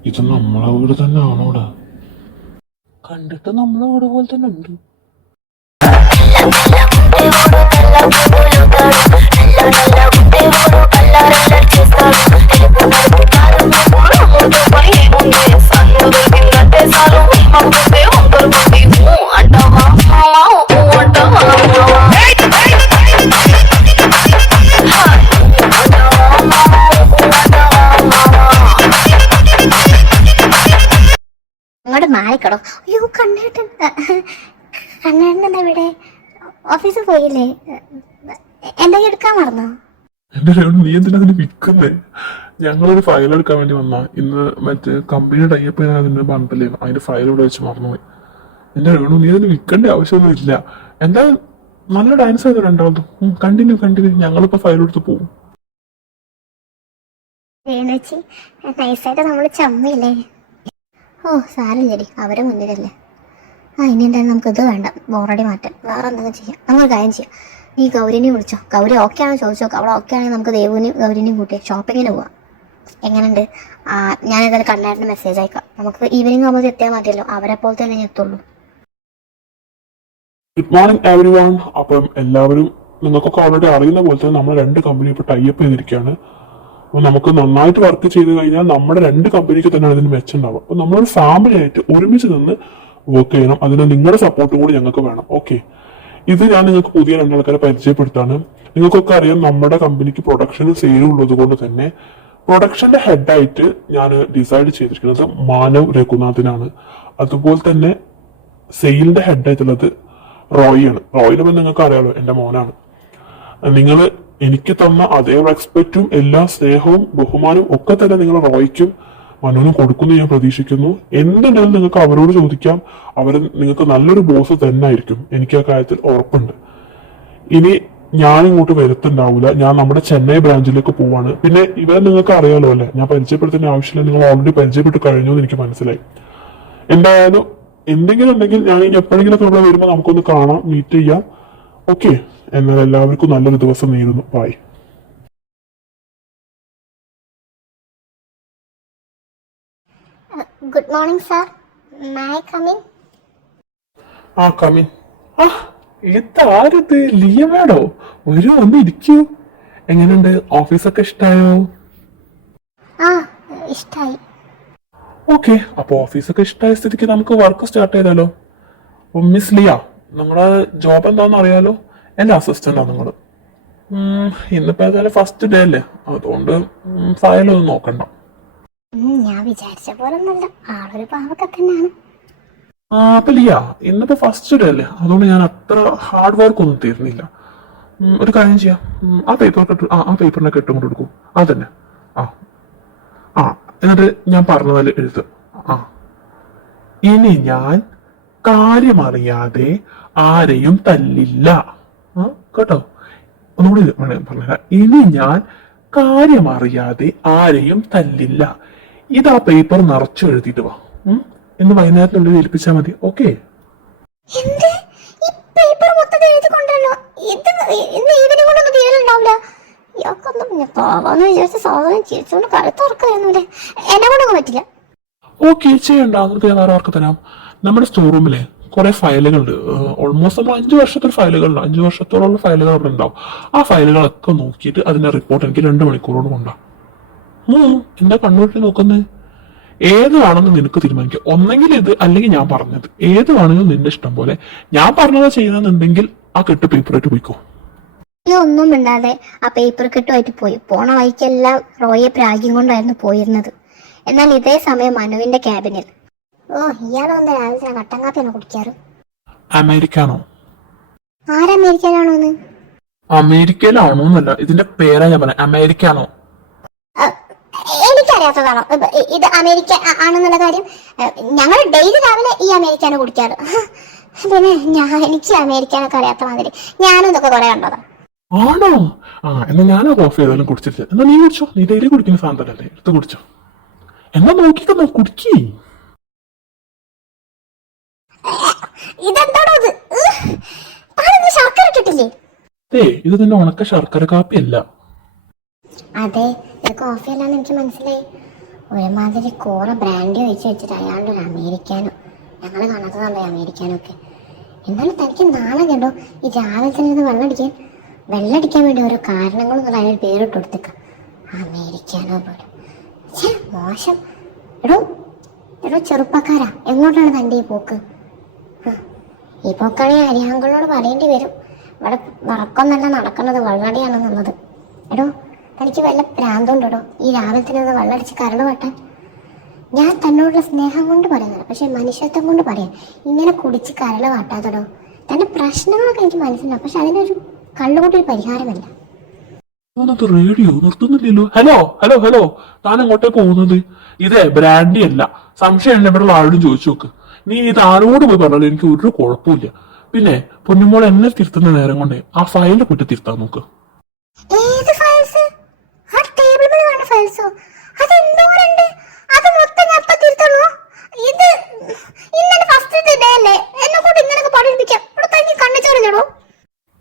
ഇത് നമ്മളെ വീട് തന്നെ ആണോടാ? കണ്ടിട്ട് നമ്മളെ വീട് പോലെ തന്നെ ഉണ്ട്. അങ്ങോട്ട് മാറിക്കടോ. അയ്യോ കണ്ണേട്ടൻ, കണ്ണേട്ടൻ എന്താ ഇവിടെ? ഓഫീസിൽ പോയില്ലേ? എന്തെങ്കിലും എടുക്കാൻ മറന്നോ? എന്റെ രേണു, നീ എന്തിനാ അതിന് വിൽക്കുന്നേ? ഞങ്ങളൊരു ഫയൽ എടുക്കാൻ വേണ്ടി വന്നാ. ഇന്ന് മറ്റേ കമ്പനി ടൈപ്പ് അതിന് ബണ്ടല്ലേ, അതിന്റെ ഫയൽ ഇവിടെ വെച്ച് മറന്നുപോയി. എന്റെ രേണു, നീ അതിന് വിൽക്കേണ്ട ആവശ്യമൊന്നും ഇല്ല. എന്താ നല്ല ഡാൻസ് ആയിരുന്നു രണ്ടാമതും. കണ്ടിന്യൂ. ഞങ്ങളിപ്പോ ഫയൽ എടുത്ത് പോകും. രേണുച്ചി, നൈസായിട്ട് നമ്മള് ചമ്മില്ലേ? ഓ സാരില്ലടി, അവരെ മുന്നിലല്ലേ. ഇനി എന്തായാലും നമുക്ക് ഇത് വേണ്ട, ബോറടി മാറ്റാൻ വേറെ എന്തെങ്കിലും ചെയ്യാം. നമുക്ക് കാര്യം ചെയ്യാം. നീ ഗൗരിനെ വിളിച്ചോ. ഗൗരി ഓക്കെ ആണോ ചോദിച്ചോ. അവൾ ഓക്കെ ആണെങ്കിൽ നമുക്ക് ദേവുവിനെയും ഗൗരിനെയും കൂട്ടി ഷോപ്പിങ്ങിന് പോവാം. എങ്ങനെയുണ്ട്? ഞാനേതായാലും കണ്ണേട്ടന് മെസ്സേജ് അയക്കാം. നമുക്ക് ഈവനിങ് ആകുമ്പോൾ എത്തിയാൽ മതിയല്ലോ. അവരെ പോലെ തന്നെ ഞാൻ എത്തുള്ളൂ. Good morning everyone. അപ്പം എല്ലാവരും നിങ്ങൾക്കൊക്കെ ഓൾറെഡി അറിയുന്ന പോലെ തന്നെ നമ്മൾ 2 കമ്പനി ഇപ്പോൾ ടൈപ്പ് ചെയ്തിരിക്കുകയാണ്. അപ്പോൾ നമുക്ക് നന്നായിട്ട് വർക്ക് ചെയ്ത് കഴിഞ്ഞാൽ നമ്മുടെ 2 കമ്പനിക്ക് തന്നെയാണ് ഇതിന് മെച്ചുണ്ടാവുക. അപ്പോൾ നമ്മളൊരു ഫാമിലി ആയിട്ട് ഒരുമിച്ച് നിന്ന് വർക്ക് ചെയ്യണം. അതിന് നിങ്ങളുടെ സപ്പോർട്ടും കൂടി ഞങ്ങൾക്ക് വേണം. ഓക്കെ, ഇത് ഞാൻ നിങ്ങൾക്ക് പുതിയ 2 ആൾക്കാരെ പരിചയപ്പെടുത്താണ്. നിങ്ങൾക്കൊക്കെ അറിയാം നമ്മുടെ കമ്പനിക്ക് പ്രൊഡക്ഷനും സെയിലും ഉള്ളത് കൊണ്ട് തന്നെ പ്രൊഡക്ഷന്റെ ഹെഡായിട്ട് ഞാൻ ഡിസൈഡ് ചെയ്തിരിക്കുന്നത് മാനവ് രഘുനാഥിനാണ്. അതുപോലെ തന്നെ സെയിലിന്റെ ഹെഡായിട്ടുള്ളത് റോയിയാണ്. റോയിനെ നിങ്ങൾക്ക് അറിയാലോ, എന്റെ മോനാണ്. നിങ്ങൾ എനിക്ക് തന്ന അതേ റെസ്പെക്റ്റും എല്ലാ സ്നേഹവും ബഹുമാനവും ഒക്കെ തന്നെ നിങ്ങൾ റോയ്ക്കും മനുവിനും കൊടുക്കുന്നു ഞാൻ പ്രതീക്ഷിക്കുന്നു. എന്തുണ്ടെങ്കിലും നിങ്ങൾക്ക് അവരോട് ചോദിക്കാം. അവർ നിങ്ങൾക്ക് നല്ലൊരു ബോസ് തന്നെ ആയിരിക്കും. എനിക്ക് ആ കാര്യത്തിൽ ഉറപ്പുണ്ട്. ഇനി ഞാൻ ഇങ്ങോട്ട് വരുത്തുണ്ടാവില്ല. ഞാൻ നമ്മുടെ ചെന്നൈ ബ്രാഞ്ചിലേക്ക് പോവാണ്. പിന്നെ ഇവരെ നിങ്ങൾക്ക് അറിയാലോ അല്ലെ, ഞാൻ പരിചയപ്പെടുത്തേണ്ട ആവശ്യമില്ല. നിങ്ങൾ ഓൾറെഡി പരിചയപ്പെട്ട് കഴിഞ്ഞു എന്ന് എനിക്ക് മനസ്സിലായി. എന്തായാലും എന്തെങ്കിലും ഉണ്ടെങ്കിൽ ഞാൻ ഇനി എപ്പോഴെങ്കിലും ഇവിടെ വരുമ്പോൾ നമുക്കൊന്ന് കാണാം, മീറ്റ് ചെയ്യാം. ഓക്കെ, എന്നാൽ എല്ലാവർക്കും നല്ലൊരു ദിവസം നേരുന്നു. Bye. Good morning sir. May I come in? ആ കമിൻ. ആ ഇതാരത്? ലിയമേടോ? വന്ന് ഇരിക്കൂ. എങ്ങനെയുണ്ട്? ഓഫീസൊക്കെ ഇഷ്ടായോ? ആ, ഇഷ്ടായി. ഓക്കെ, അപ്പൊ ഓഫീസൊക്കെ ഇഷ്ടമായ സ്ഥിതിക്ക് നമുക്ക് വർക്ക് സ്റ്റാർട്ട് ചെയ്താലോ. മിസ് ലിയ, നിങ്ങളുടെ ജോബ് എന്താണെന്ന് അറിയാലോ. എന്റെ അസിസ്റ്റന്റാ നിങ്ങള്. ഇന്നിപ്പോ ഏതായാലും ഫസ്റ്റ് ഡേ അല്ലേ, അതുകൊണ്ട് ഫയലൊന്നും നോക്കണ്ട. ഞാൻ വിചാരിച്ച പോലെ ഒന്നല്ല, ആളൊരു പാവൊക്കെ തന്നെയാണ്. അപ്പൊ ലിയ, ഇന്നിപ്പോ ഫസ്റ്റ് ഡേ അല്ലേ, അതുകൊണ്ട് ഞാൻ അത്ര ഹാർഡ് വർക്ക് ഒന്നും തീർന്നില്ല. ഒരു കാര്യം ചെയ്യാം, ആ പേപ്പറിനൊക്കെ ഇട്ടും കൊണ്ട് കൊടുക്കും. അതന്നെ. ആ എന്നിട്ട് ഞാൻ പറഞ്ഞതിൽ എഴുത്ത്. ഇനി ഞാൻ കാര്യമറിയാതെ ആരെയും തല്ലില്ല. കേട്ടോ, ഒന്നുകൂടി പറഞ്ഞുതരാം. ഇനി ഞാൻ കാര്യമറിയാതെ ആരെയും തല്ലില്ല. ഇത് ആ പേപ്പർ നിറച്ചു എഴുതിയിട്ട് വാ. ഇന്ന് വൈകുന്നേരത്തിനുള്ളിൽ ഏൽപ്പിച്ചാൽ മതി. ഓക്കെ? ഓക്കെ, ചെയ്യണ്ട. നമുക്ക് ഞാൻ വേറെ ആർക്ക് തരാം. നമ്മുടെ സ്റ്റോർ റൂമിലെ കുറെ ഫയലുകളുണ്ട്. ഓൾമോസ്റ്റ് നമ്മൾ 5 വർഷത്തെ ഫയലുകളുണ്ട്. 5 വർഷത്തോളം ഫയലുകൾ അവിടെ ഉണ്ടാവും. ആ ഫയലുകളൊക്കെ നോക്കിയിട്ട് അതിന്റെ റിപ്പോർട്ട് എനിക്ക് 2 മണിക്കൂറോട് കൊണ്ടാവും. എന്താ കണ്ണൂരിൽ നോക്കുന്നത്? ഏതാണെന്ന് നിനക്ക് തീരുമാനിക്കാം. ഒന്നെങ്കിൽ ഇത്, അല്ലെങ്കിൽ ഞാൻ പറഞ്ഞത്. ഏതാണെങ്കിലും നിന്റെ ഇഷ്ടം പോലെ. ഞാൻ പറഞ്ഞത് ചെയ്യുന്നുണ്ടെങ്കിൽ ആ കെട്ട് പേപ്പറായിട്ട് പോയിക്കോ. ഒന്നും മിണ്ടാതെ ആ പേപ്പർ കെട്ടുമായിട്ട് പോയി. പോണ വഴിക്കെല്ലാം റോയെ പ്രാഗ്യം കൊണ്ടായിരുന്നു പോയിരുന്നത്. എന്നാൽ ഇതേ സമയം മനുവിന്റെ ക്യാബിനിൽ ഇയാളെന്താ രാവിലെ കട്ടൻ കാപ്പിയാണ് കുടിക്കാറ്? അമേരിക്കാനോ? ആരമേരിക്കാനാണോന്ന്? അമേരിക്കയിലാണോന്നല്ല, ഇതിന്റെ പേരാ ഞാൻ പറഞ്ഞ. അമേരിക്കാനോ? എനിക്കറിയാത്തതാണോ ഇത് അമേരിക്ക ആണെന്നുള്ള കാര്യം? ഞങ്ങൾ ഡെയിലി രാവിലെ ഈ അമേരിക്കാനോ കുടിക്കാറ്. പിന്നെ എനിക്ക് അമേരിക്കാനൊക്കെ അറിയാത്ത മാതിരി ഞാനും ഇതൊക്കെ കുറെ കണ്ടതാ. ആണോ? എന്നാ ഞാനാ കോഫി ഏതായാലും കുടിച്ചിട്ടില്ല. എന്നാ നീ കുടിച്ചോ. നീ ഡെയിലി കുടിക്കുന്ന സാധനം തന്നെയല്ലേ, എടുത്ത് കുടിച്ചോ. എന്നാ നോക്കിക്കോ, കുടിക്കേ. ഇതെന്താണോ ശർക്കര ഇട്ടിട്ടില്ലേ? ഇത് നിന്റെ ഉണക്ക ശർക്കര കാപ്പി അല്ല. അതെ, ഇത് കോഫി അല്ലാന്ന് എനിക്ക് മനസ്സിലായി. ഒരുമാതിരി കോറ ബ്രാൻഡി ഒഴിച്ച് വെച്ചിട്ട് അയാളുടെ ഒരു അമേരിക്കാനോ. ഞങ്ങൾ കാണാത്തതല്ലേ അമേരിക്കാനൊക്കെ. എന്നാലും തനിക്ക് നാളെ കണ്ടോ ഈ രാവിലെ തന്നെ വെള്ളടിക്കാൻ വേണ്ടി ഓരോ കാരണങ്ങളൊന്നും അതിനൊരു പേരിട്ട് കൊടുത്തേക്കാം. അമേരിക്കാനോ പോലും. മോശം. എടോ ചെറുപ്പക്കാരാ, എങ്ങോട്ടാണ് തൻ്റെ ഈ പോക്ക്? ഈ പോക്കാണെങ്കിൽ അരിയാങ്കളോട് പറയേണ്ടി വരും. ഇവിടെ വറക്കൊന്നല്ല നടക്കുന്നത്, വെള്ളടിയാണെന്നുള്ളത്. എടോ, തനിക്ക് വല്ല പ്രാന്തമുണ്ടോ ഈ രാവിലെ തന്നെ ഒന്ന് വെള്ളടിച്ച് കരട് വെട്ടാൻ? ഞാൻ തന്നോടുള്ള സ്നേഹം കൊണ്ട് പറയുന്നത്, പക്ഷെ മനുഷ്യത്വം കൊണ്ട് പറയാം. ഇങ്ങനെ കുടിച്ച് കരട് വാട്ടാത്തടോ. തന്റെ പ്രശ്നങ്ങളൊക്കെ എനിക്ക് മനസ്സിലാവും, പക്ഷെ അതിനൊരു കള്ളുകൂട്ടി ഒരു പരിഹാരമല്ല. റേഡിയോ നിർത്തുന്നില്ലല്ലോ. ഹലോ ഹലോ ഹലോ, താൻ എങ്ങോട്ടേക്ക് പോകുന്നത്? ഇതേ ബ്രാൻഡി അല്ല. സംശയം ഇവിടെ ആരോടും ചോദിച്ചു നോക്ക്. നീ ഇത് ആരോട് പോയി പറഞ്ഞാലും എനിക്ക് ഒരു കുഴപ്പമില്ല. പിന്നെ പൊന്നുമോൾ എന്നെ തിരുത്തുന്ന നേരം കൊണ്ട് ആ ഫയലിനെ പോയിട്ട് തിരുത്താൻ നോക്ക്.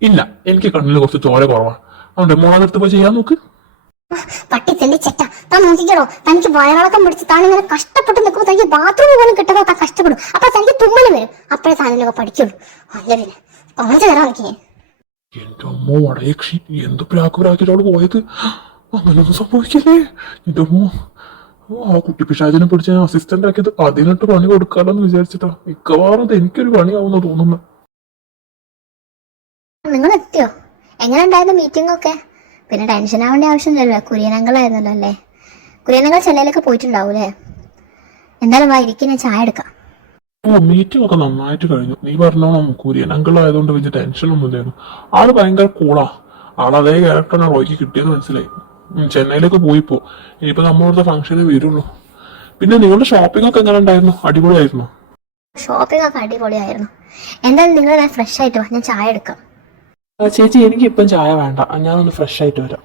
ഇല്ല, എനിക്ക് കണ്ണിൽ കുറച്ച് ചോര കുറവാണ്. അതുകൊണ്ട് മോളെടുത്ത് പോയി ചെയ്യാൻ നോക്ക്. പട്ടി തെണ്ടി ചെറ്റ, താൻ നോക്കിക്കണോ, തനിക്ക് വയറിളക്കം പിടിച്ച് താൻ ഇങ്ങനെ കഷ്ടപ്പെട്ട് നിൽക്കുമ്പോൾ തനിക്ക് ബാത്റൂമിൽ പോലും കിട്ടാതെ താൻ കഷ്ടപ്പെടും. അപ്പൊ തനിക്ക് തുമ്മല് വരും. അപ്പോഴേ താനിലൊക്കെ പഠിക്കുള്ളൂ. അല്ല പിന്നെ കാണിച്ചു തരാൻ നോക്കിയേ. എന്റെ അമ്മ വടയക്ഷി, എന്ത് പ്രാക്കുരാക്കിയിട്ടോട് പോയത്. അങ്ങനൊന്നും സംഭവിക്കില്ലേ എന്റെ അമ്മ. ആ കുട്ടി പിശാചിനെ പിടിച്ച് ഞാൻ അസിസ്റ്റന്റ് ആക്കിയത് അതിനിട്ട് പണി കൊടുക്കാലോന്ന് വിചാരിച്ചിട്ടാ. മിക്കവാറും എനിക്കൊരു പണിയാവുന്ന തോന്നുന്നു. നിങ്ങൾ എത്തിയോ? എങ്ങനെ ഉണ്ടായിരുന്നു മീറ്റിംഗ് ഒക്കെ? പിന്നെ ടെൻഷൻ ആവേണ്ട ആവശ്യമില്ലല്ലോ, കുര്യനങ്കളായിരുന്നല്ലോ അല്ലേ? കുര്യനങ്കൾ ചെല്ലയിലൊക്കെ പോയിട്ടുണ്ടാവൂലേ? എന്തായാലും വാ, ഇരിക്കും, ഞാൻ ചായ എടുക്കാം. മീറ്റിംഗ് ഒക്കെ നന്നായിട്ട് കഴിഞ്ഞു. നീ പറഞ്ഞോളാം, കുര്യൻ അങ്കിൾ ആയതുകൊണ്ട് വലിയ ടെൻഷൻ ഒന്നും ഇല്ലായിരുന്നു. ആള് ഭയങ്കര കൂളാ. ആളതേ ക്യാരക്ടറാണ് റോയ്ക്ക് കിട്ടിയെന്ന് മനസ്സിലായി. ചെന്നൈയിലേക്ക് പോയിപ്പോ. ഇനിയിപ്പോ നമ്മളുടെ ഫംഗ്ഷന് വരുള്ളൂ. പിന്നെ നിങ്ങളുടെ ഷോപ്പിംഗ് ഒക്കെ എങ്ങനെ ഉണ്ടായിരുന്നു? അടിപൊളിയായിരുന്നു. ഷോപ്പിംഗ് ഒക്കെ അടിപൊളിയായിരുന്നു. എന്തായാലും നിങ്ങൾ ഫ്രഷ് ആയിട്ട് വാ, ഞാൻ ചായ എടുക്കാം. ചേച്ചി എനിക്ക് ഇപ്പം ചായ വേണ്ട, ഞാനൊന്ന് ഫ്രഷ് ആയിട്ട് വരാം.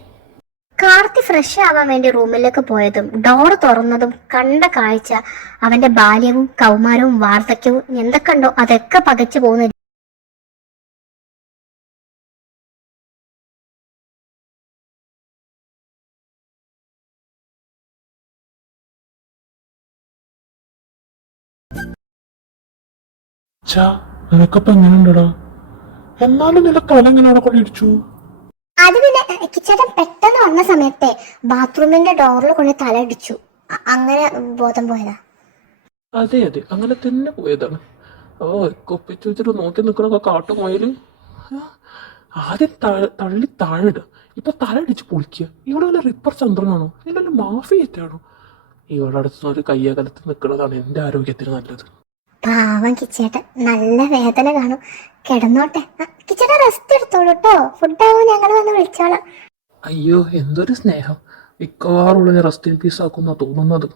കാർത്തി ഫ്രഷ് ആവാൻ വേണ്ടി റൂമിലേക്ക് പോയതും ഡോറ് തുറന്നതും കണ്ട കാഴ്ച അവന്റെ ബാല്യവും കൗമാരവും വാർദ്ധക്യവും എന്തൊക്കെ ഉണ്ടോ അതൊക്കെ പകച്ചു പോകുന്ന നിനക്കപ്പൊ എങ്ങനെ ഉണ്ടടാ? എന്നാലും നിന്റെ തല എങ്ങനെ അവിടെ കൊണ്ടിടിച്ചു? അത് പിന്നെ കിച്ചേട്ടൻ പെട്ടെന്ന് വന്ന സമയത്തെ ബാത്റൂമിന്റെ ഡോറിൽ കൊണ്ട് തല ഇടിച്ചു. അങ്ങനെ ബോധം പോയതാ. അതെ അതെ, അങ്ങനെ തന്നെ പോയതാണ്. ഓ, കൊപ്പിച്ചു വെച്ചിട്ട് നോക്കി നിൽക്കണൊക്കെ കാട്ടുപോയാല് ആദ്യം തള്ളി താഴിടുക, ഇപ്പൊ തല അടിച്ച് പൊളിക്കുക. ഇവിടെ വല്ല റിപ്പർ ചന്ദ്രനാണോ? ഇല്ലല്ലോ മാഫിയറ്റാണോ? ഇവിടെ അടുത്ത് ഒരു കയ്യകലത്ത് നിൽക്കുന്നതാണ് എന്റെ ആരോഗ്യത്തിന് നല്ലത്. പാവം കിച്ചേട്ടൻ, നല്ല വേദന കാണും. കിടന്നോട്ടെ. കിച്ചേട്ടൻ റെസ്റ്റ് എടുത്തോളൂ കേട്ടോ. ഫുഡാവും ഞങ്ങൾ വന്ന് വിളിച്ചോളാം. അയ്യോ, എന്തൊരു സ്നേഹം. മിക്കവാറുള്ള റെസ്റ്റ് ഇൻ പീസ് ആക്കുന്ന തോന്നുന്നത്.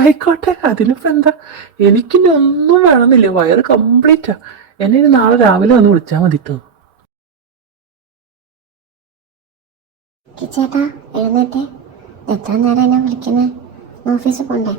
ആയിക്കോട്ടെ, അതിനിപ്പോ എന്താ. എനിക്കിനി ഒന്നും വേണമെന്നില്ല, വയറ് കംപ്ലീറ്റാ. എന്നെ ഇനി നാളെ രാവിലെ വന്ന് വിളിച്ചാൽ മതിട്ടോ. കിച്ചേട്ടാ എഴുന്നേറ്റേ. എത്ര നേരം എന്നെ വിളിക്കുന്നേ? ഓഫീസിൽ പോണ്ടേ?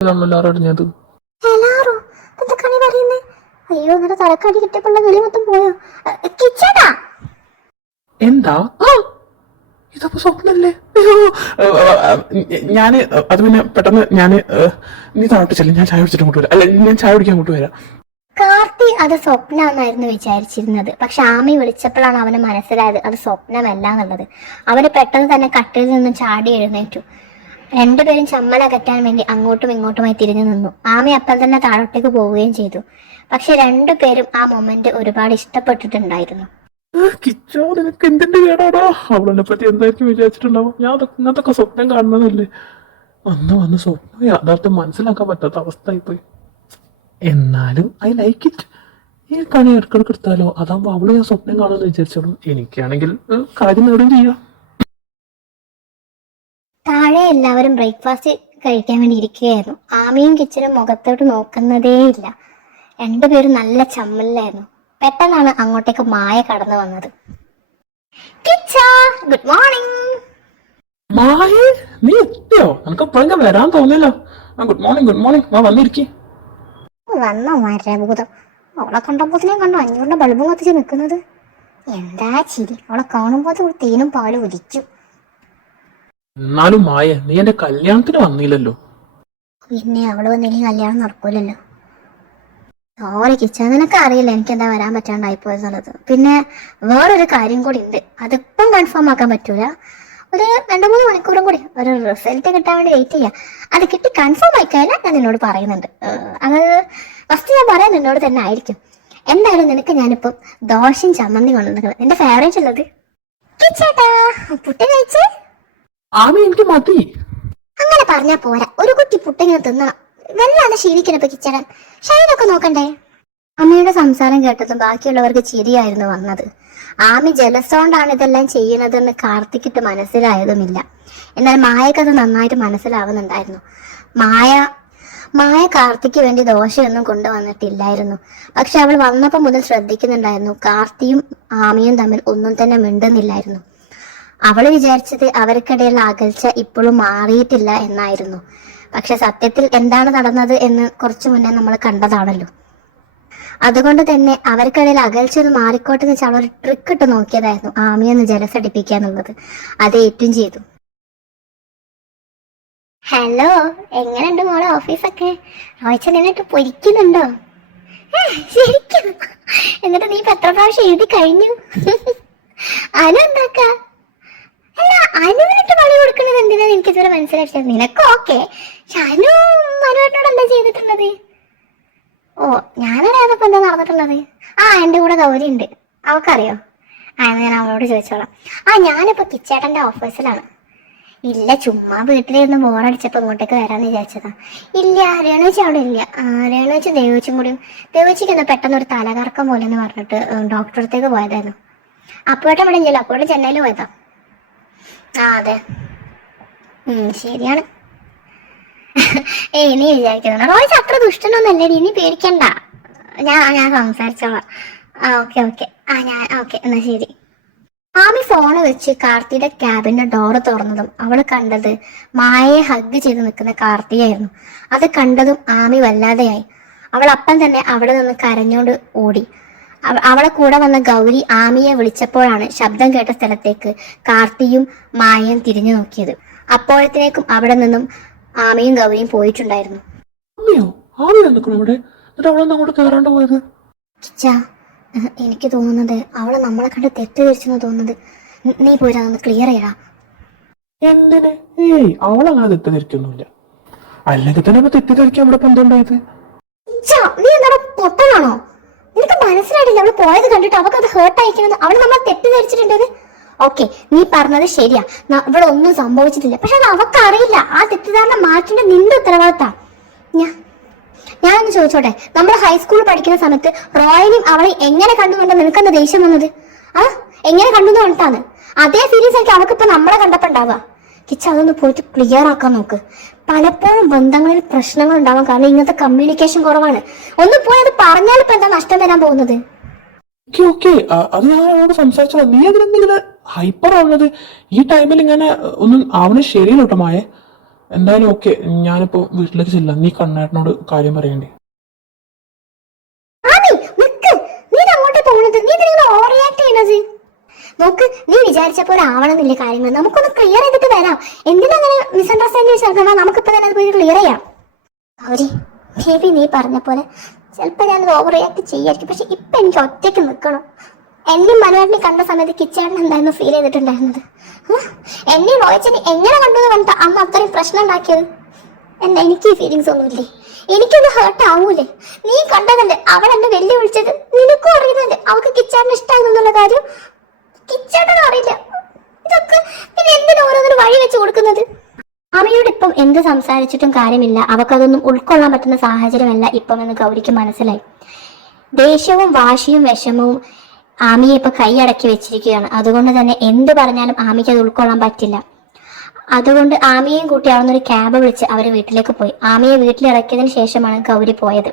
നമ്മളെല്ലാവരും അറിഞ്ഞത്. എല്ലാരും എന്തൊക്കെയാണ് പറയുന്നേ? അയ്യോ, എന്നിട്ട് തലക്കടി കിട്ടിയപ്പോഴുള്ള വിളി മൊത്തം പോയോ? കിച്ചേട്ടാ എന്താ? ഇതപ്പോ സ്വപ്നല്ലേ? ഞാന് അത് പിന്നെ പെട്ടെന്ന് നീ താഴോട്ട് ചെല്ലും, ഞാൻ ചായ കുടിച്ചിട്ട് അങ്ങോട്ട് വരാം. അല്ല, ഞാൻ ചായ കുടിക്കാൻ അങ്ങോട്ട് വരാം. കാർത്തി അത് സ്വപ്നമായിരുന്നു വിചാരിച്ചിരുന്നത്. പക്ഷെ ആമി വിളിച്ചപ്പോഴാണ് അവന് മനസ്സിലായത് അത് സ്വപ്നമല്ല എന്നുള്ളത്. അവന് പെട്ടെന്ന് തന്നെ കട്ടിൽ നിന്നും ചാടി എഴുന്നേറ്റു. രണ്ടുപേരും ചമ്മലകറ്റാൻ വേണ്ടി അങ്ങോട്ടും ഇങ്ങോട്ടുമായി തിരിഞ്ഞു നിന്നു. ആമി അപ്പം തന്നെ താഴോട്ടേക്ക് പോവുകയും ചെയ്തു. പക്ഷെ രണ്ടുപേരും ആ മൊമെന്റ് ഒരുപാട് ഇഷ്ടപ്പെട്ടിട്ടുണ്ടായിരുന്നു. കിച്ചോ, നിനക്ക് എന്തിന്റെ കേടാടാ? അവളെ പറ്റി എന്തായിരിക്കും വിചാരിച്ചിട്ടുണ്ടാവും? ഞാൻ ഇങ്ങനത്തൊക്കെ സ്വപ്നം കാണുന്നതല്ലേ. വന്ന് സ്വപ്നം യാഥാർത്ഥ്യം മനസ്സിലാക്കാൻ പറ്റാത്ത അവസ്ഥയായിപ്പോയി. എന്നാലും ഐ ലൈക്ക് ഇറ്റ്. ഈ കണി ഇടക്കിടക്ക് എടുത്താലോ? അതാകുമ്പോ അവള് ഞാൻ സ്വപ്നം കാണുമെന്ന് വിചാരിച്ചോളൂ. എനിക്കാണെങ്കിൽ കാര്യം നേടുകയും ചെയ്യാം. താഴെ എല്ലാവരും ബ്രേക്ക്ഫാസ്റ്റ് കഴിക്കാൻ വേണ്ടി ഇരിക്കുകയായിരുന്നു. ആമിയും കിച്ചനും മുഖത്തോട്ട് നോക്കുന്നതേ ഇല്ല. രണ്ടുപേരും നല്ല ചമ്മലിലായിരുന്നു. പെട്ടെന്നാണ് അങ്ങോട്ടേക്ക് മായ കടന്നു വന്നത്. Good morning. മായ, നീ എത്തിയോ? നമുക്ക് എപ്പോഴെങ്കിലും വരാൻ തോന്നിയല്ലോ. Good morning. ആ, വന്നിരിക്കേ. വന്നോ മരഭൂതം. അവളെ കണ്ടപ്പോത്തിനെ കണ്ടു 500 ബൾബും കത്തിച്ച് നിൽക്കുന്നത്. എന്താ ചിരി! അവളെ കാണുമ്പോൾ തേനും പാലും ഉദിച്ചു. എന്നാലും മായ, നീ എന്റെ കല്യാണത്തിന് വന്നില്ലല്ലോ. പിന്നെ അവള് വന്നില്ലെങ്കിൽ കല്യാണം നടക്കൂലല്ലോ. സോറി കിച്ച, നിനക്ക് അറിയില്ല എനിക്ക് എന്താ വരാൻ പറ്റാണ്ടായിപ്പോയെന്നുള്ളത്. പിന്നെ വേറൊരു കാര്യം കൂടി ഉണ്ട്. അതിപ്പം കൺഫേം ആക്കാൻ പറ്റൂല. ഒരു 2-3 മണിക്കൂറും കൂടി ഒരു റിസൾട്ട് കിട്ടാൻ വേണ്ടി വെയിറ്റ് ചെയ്യാം. അത് കിട്ടി കൺഫേം ആയിക്കഴിഞ്ഞാൽ ഞാൻ നിന്നോട് പറയുന്നുണ്ട്. അത് ഫസ്റ്റ് ഞാൻ പറയാൻ നിന്നോട് തന്നെ ആയിരിക്കും. എന്തായാലും നിനക്ക് ഞാനിപ്പം ദോശയും ചമ്മന്തി കൊണ്ടുവന്നത് എന്റെ ഫേവറേറ്റ് ഉള്ളത്. കിച്ചേട്ടാ പുട്ടി കഴിച്ചേ? ആമി, എനിക്ക് മതി. അങ്ങനെ പറഞ്ഞാ പോരാ, ഒരു കുറ്റി പുട്ടിങ്ങനെ തിന്നണം. വല്ലാതെ ശീലിക്കണപ്പോ കിച്ചടൻ. ഷൈനൊക്കെ നോക്കണ്ടേ? അമ്മയുടെ സംസാരം കേട്ടതും ബാക്കിയുള്ളവർക്ക് ചിരിയായിരുന്നു വന്നത്. ആമി ജലസോണ്ടാണ് ഇതെല്ലാം ചെയ്യുന്നതെന്ന് കാർത്തിക്കിട്ട് മനസ്സിലായതുമില്ല. എന്നാൽ മായക്കത് നന്നായിട്ട് മനസ്സിലാവുന്നുണ്ടായിരുന്നു. മായ കാർത്തിക്ക് വേണ്ടി ദോശയൊന്നും കൊണ്ടുവന്നിട്ടില്ലായിരുന്നു. പക്ഷെ അവൾ വന്നപ്പോൾ മുതൽ ശ്രദ്ധിക്കുന്നുണ്ടായിരുന്നു, കാർത്തിയും ആമിയും തമ്മിൽ ഒന്നും തന്നെ മിണ്ടുന്നില്ലായിരുന്നു. അവൾ വിചാരിച്ചത് അവർക്കിടയിലുള്ള അകൽച്ച ഇപ്പോഴും മാറിയിട്ടില്ല എന്നായിരുന്നു. പക്ഷെ സത്യത്തിൽ എന്താണ് നടന്നത് എന്ന് കുറച്ചു മുന്നേ നമ്മൾ കണ്ടതാണല്ലോ. അതുകൊണ്ട് തന്നെ അവർക്കിടയിൽ അകൽച്ച ഒന്ന് മാറിക്കോട്ടെ എന്ന് വെച്ചാൽ അവൾ ഒരു ട്രിക്ക് ഇട്ട് നോക്കിയതായിരുന്നു, ആമിയൊന്ന് ജലസടിപ്പിക്കുക എന്നുള്ളത്. അത് ഏറ്റവും ചെയ്തു. ഹലോ, എങ്ങനെയുണ്ട് മോളെ ഓഫീസൊക്കെ? റോയിച്ച നിന്നിട്ട് പൊരിക്കുന്നുണ്ടോ? ശരിക്കും? എന്നിട്ട് നീ ഇപ്പൊ എത്ര പ്രാവശ്യം എഴുതി കഴിഞ്ഞു? അനു എന്താക്കാ? അല്ല, അനുവിനിട്ട് പണി കൊടുക്കുന്നത് എന്തിനാന്ന് എനിക്ക് ഇതുവരെ മനസ്സിലാക്കിയത്. നിനക്ക് ഓക്കെ, പക്ഷെ അനുവേട്ടനോട് എന്താ ചെയ്തിട്ടുള്ളത്? ഓ, ഞാനറിയാതപ്പോ എന്താ നടന്നിട്ടുള്ളത്? എന്റെ കൂടെ ഗൗരി ഉണ്ട്, അവക്കറിയോ? ഞാൻ അവളോട് ചോദിച്ചോളാം. ഞാനിപ്പോ കിച്ചേട്ടന്റെ ഓഫീസിലാണ്. ഇല്ല, ചുമ്മാ വീട്ടിലിരുന്ന് ബോറടിച്ചപ്പോ ഇങ്ങോട്ടേക്ക് വരാന്ന് വിചാരിച്ചതാ. ഇല്ല, രേണുവച്ചി അവിടെ ഇല്ല. രേണുവച്ചി ദേവച്ചിയും കൂടിയും, ദേവച്ചിക്ക് എന്താ പെട്ടെന്ന് ഒരു തലകറക്കം പോലെ എന്ന് പറഞ്ഞിട്ട് ഡോക്ടറെ അടുത്തേക്ക് പോയതായിരുന്നു. അപ്പോഴേട്ടും ഇവിടെ ഇല്ലല്ലോ, അപ്പോഴും ചെന്നൈയിൽ പോയതാ. അതെ, ശരിയാണ്. നീ വിചാരിക്കുന്നു റോയ്സ് അത്ര ദുഷ്ടനൊന്നല്ലേ, നീ പേടിക്കണ്ട, ഞാൻ സംസാരിച്ചോളാം. ഓക്കെ ഓക്കെ എന്നാ ശരി. ആമി ഫോണ് വെച്ച് കാർത്തിയുടെ ക്യാബിന്റെ ഡോറ് തുറന്നതും അവൾ കണ്ടത് മായയെ ഹഗ് ചെയ്ത് നിൽക്കുന്ന കാർത്തിയായിരുന്നു. അത് കണ്ടതും ആമി വല്ലാതെയായി. അവൾ അപ്പം തന്നെ അവിടെ നിന്ന് കരഞ്ഞോണ്ട് ഓടി. അവളെ കൂടെ വന്ന ഗൗരി ആമിയെ വിളിച്ചപ്പോഴാണ് ശബ്ദം കേട്ട സ്ഥലത്തേക്ക് കാർത്തിയും മായയും തിരിഞ്ഞു നോക്കിയത്. അപ്പോഴത്തേക്കും അവിടെ നിന്നും ആമിയും ഗൗരിയും പോയിട്ടുണ്ടായിരുന്നു. എനിക്ക് തോന്നുന്നത് അവളെ നമ്മളെ കണ്ട് തെറ്റിദ്ധരിച്ചെന്ന് തോന്നുന്നത്. നീ പോരാ, ക്ലിയർ ചെയ്യടാ. എന്തിന്? അവളങ്ങനെ തെറ്റിദ്ധരിക്കൊന്നുമില്ല. അല്ലെങ്കിൽ തന്നെ തെറ്റിദ്ധരിക്കാൻ ഇവിടെ എന്തുണ്ടായത്? നീ എന്താണ് പൊട്ടനാണോ? നിനക്ക് മനസ്സിലായിട്ടില്ല അവള് പോയത് കണ്ടിട്ട് അവൾക്ക് അത് ഹേർട്ട് അയക്കുന്നത്? അവള് നമ്മളെ തെറ്റിദ്ധരിച്ചിട്ടുണ്ടത്. ഓക്കെ, നീ പറഞ്ഞത് ശരിയാ, ഇവിടെ ഒന്നും സംഭവിച്ചിട്ടില്ല. പക്ഷെ അത് അവക്കറിയില്ല. ആ തെറ്റിദ്ധാരണ മാറ്റേണ്ട നിന്റെ ഉത്തരവാദിത്താ. ഞാനൊന്ന് ചോദിച്ചോട്ടെ, നമ്മൾ ഹൈസ്കൂളിൽ പഠിക്കുന്ന സമയത്ത് റോയനും അവളെ എങ്ങനെ കണ്ടുകൊണ്ട് നിനക്കെന്താ ദേഷ്യം വന്നത്? എങ്ങനെ കണ്ടു കണ്ടാണ്? അതേ ഫീലിങ്സ് ആയിരിക്കും അവൾക്കിപ്പോ നമ്മളെ കണ്ടപ്പോ ഉണ്ടാവുക. കിച്ച, അതൊന്ന് പോയിട്ട് ക്ലിയർ ആക്കാൻ നോക്ക്. പലപ്പോഴും ബന്ധങ്ങളിൽ പ്രശ്നങ്ങൾ ഉണ്ടാവാൻ കാരണം ഇങ്ങനത്തെ കമ്മ്യൂണിക്കേഷൻ കുറവാണ്. ഒന്ന് പോയി അത് പറഞ്ഞാലിപ്പോ എന്താ നഷ്ടം വരാൻ പോകുന്നത്? അത് ഞാൻ അവളോട് സംസാരിച്ചോ. നീ അതിനെന്തെങ്കിലും ഹൈപ്പർ ആവുന്നത് ഈ ടൈമിൽ ഇങ്ങനെ ഒന്നും ആവുന്നത് ശരിയല്ല കേട്ടോ മായേ. എന്തായാലും ഓക്കെ, ഞാനിപ്പോ വീട്ടിലേക്ക് ചെല്ലാം. നീ കണ്ണേട്ടനോട് കാര്യം പറയണ്ടേ? നോക്ക്, നീ വിചാരിച്ച പോലെ ആവണമെന്നില്ല കാര്യങ്ങൾ. നമുക്കൊന്ന് ക്ലിയർ ചെയ്തിട്ട് വരാം. എന്തിനങ്ങനെ മിസ്അണ്ടർസ്റ്റാൻഡിങ്? നമുക്കിപ്പോ തന്നെ അത് പോയി ക്ലിയർ ചെയ്യാം. അവര് ബേബി, നീ പറഞ്ഞ പോലെ ചിലപ്പോ ഞാൻ ഓവർ റിയാക്ട് ചെയ്യായിരിക്കും. പക്ഷെ ഇപ്പൊ എനിക്ക് ഒറ്റയ്ക്ക് നിൽക്കണം. എന്നെയും മനുവേട്ടനെ കണ്ട സമയത്ത് കിച്ചേട്ടൻ എന്തായിരുന്നു ഫീൽ ചെയ്തിട്ടുണ്ടായിരുന്നത്? എന്നെയും റോയിച്ചനെ എങ്ങനെ കണ്ടു കണ്ട അന്ന് അത്രയും പ്രശ്നം ഉണ്ടാക്കിയത്? എനിക്ക് ഈ ഫീലിങ്സ് ഒന്നുമില്ലേ? എനിക്കൊന്ന് ഹേർട്ട് ആവൂലേ? നീ കണ്ടതല്ലേ അവൾ എന്നെ വെല്ലുവിളിച്ചത്? നിനക്കും അറിയുന്നല്ലേ അവൾക്ക് കിച്ചേട്ടന് ഇഷ്ടമായിരുന്നുള്ള കാര്യം? കിച്ചേട്ടനും അറിയില്ല. ഇതൊക്കെ പിന്നെ എന്തിനാ ഓരോന്നിനും വഴി വെച്ച് കൊടുക്കുന്നത്? അമ്മയോട് ഇപ്പം എന്ത് സംസാരിച്ചിട്ടും കാര്യമില്ല. അവക്കതൊന്നും ഉൾക്കൊള്ളാൻ പറ്റുന്ന സാഹചര്യമല്ല ഇപ്പം എന്ന് ഗൗരിക്ക് മനസ്സിലായി. ദേഷ്യവും വാശിയും വിഷമവും ആമിയെ ഇപ്പൊ കൈയടക്കി വെച്ചിരിക്കുകയാണ്. അതുകൊണ്ട് തന്നെ എന്ത് പറഞ്ഞാലും ആമിക്ക് അത് ഉൾക്കൊള്ളാൻ പറ്റില്ല. അതുകൊണ്ട് ആമിയെയും കൂട്ടി അവിടുന്നൊരു ക്യാബ് വിളിച്ച് അവര് വീട്ടിലേക്ക് പോയി. ആമിയെ വീട്ടിലിറക്കിയതിന് ശേഷമാണ് ഗൗരി പോയത്.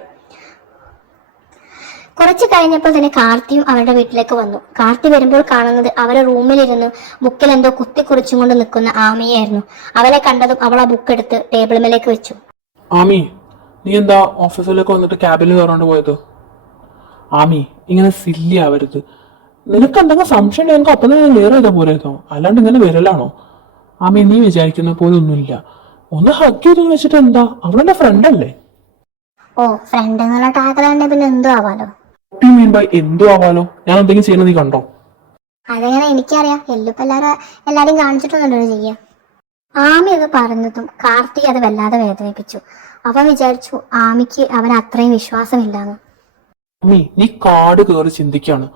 കുറച്ച് കഴിഞ്ഞപ്പോൾ തന്നെ കാർത്തിയും അവരുടെ വീട്ടിലേക്ക് വന്നു. കാർത്തി വരുമ്പോൾ കാണുന്നത് അവരെ റൂമിലിരുന്ന് ബുക്കിൽ എന്തോ കുത്തിക്കുറിച്ചും കൊണ്ട് നിൽക്കുന്ന ആമിയായിരുന്നു. അവളെ കണ്ടതും അവൾ ആ ബുക്ക് എടുത്ത് ടേബിൾ മേലേക്ക് വെച്ചു. ആമി, നീ എന്താ ഓഫീസിലേക്ക് വന്നിട്ട് ക്യാബിൽ കയറാണ്ട് പോയത്? ആമി, ഇങ്ങനെ സില്ലി ആവരുത്. നിനക്ക് എന്തെങ്കിലും സംശയം എനിക്ക് അപ്പം തന്നെ ക്ലിയർ ചെയ്താൽ പോലെയോ? അല്ലാണ്ട് ഇങ്ങനെ വരലാണോ? ആമി, നീ വിചാരിക്കുന്ന പോലെ ഒന്നുമില്ല. ഒന്ന് ഹഗ് ചെയ്ത് വെച്ചിട്ട് എന്താ? അവളെന്റെ ഫ്രണ്ട് അല്ലേ? ഓ, ഫ്രണ്ട് എന്നുള്ള ടാഗിലാണ്ട് പിന്നെ എന്തോ ആവാലോ. എന്തോ ആവാലോ? ഞാൻ എന്തെങ്കിലും ചെയ്യുന്നത് നീ കണ്ടോ? അതെങ്ങനെ എനിക്കറിയാം. എല്ലിപ്പോ എല്ലാരും കാണിച്ചിട്ടൊന്നുണ്ടോ ചെയ്യാ. ആമി അത് പറഞ്ഞതും കാർത്തി അത് വല്ലാതെ വേദനിപ്പിച്ചു. അവൻ വിചാരിച്ചു ആമിക്ക് അവൻ അത്രയും വിശ്വാസമില്ലാന്ന്. ആമി, നീ കാട് കയറി ചിന്തിക്കാണ്.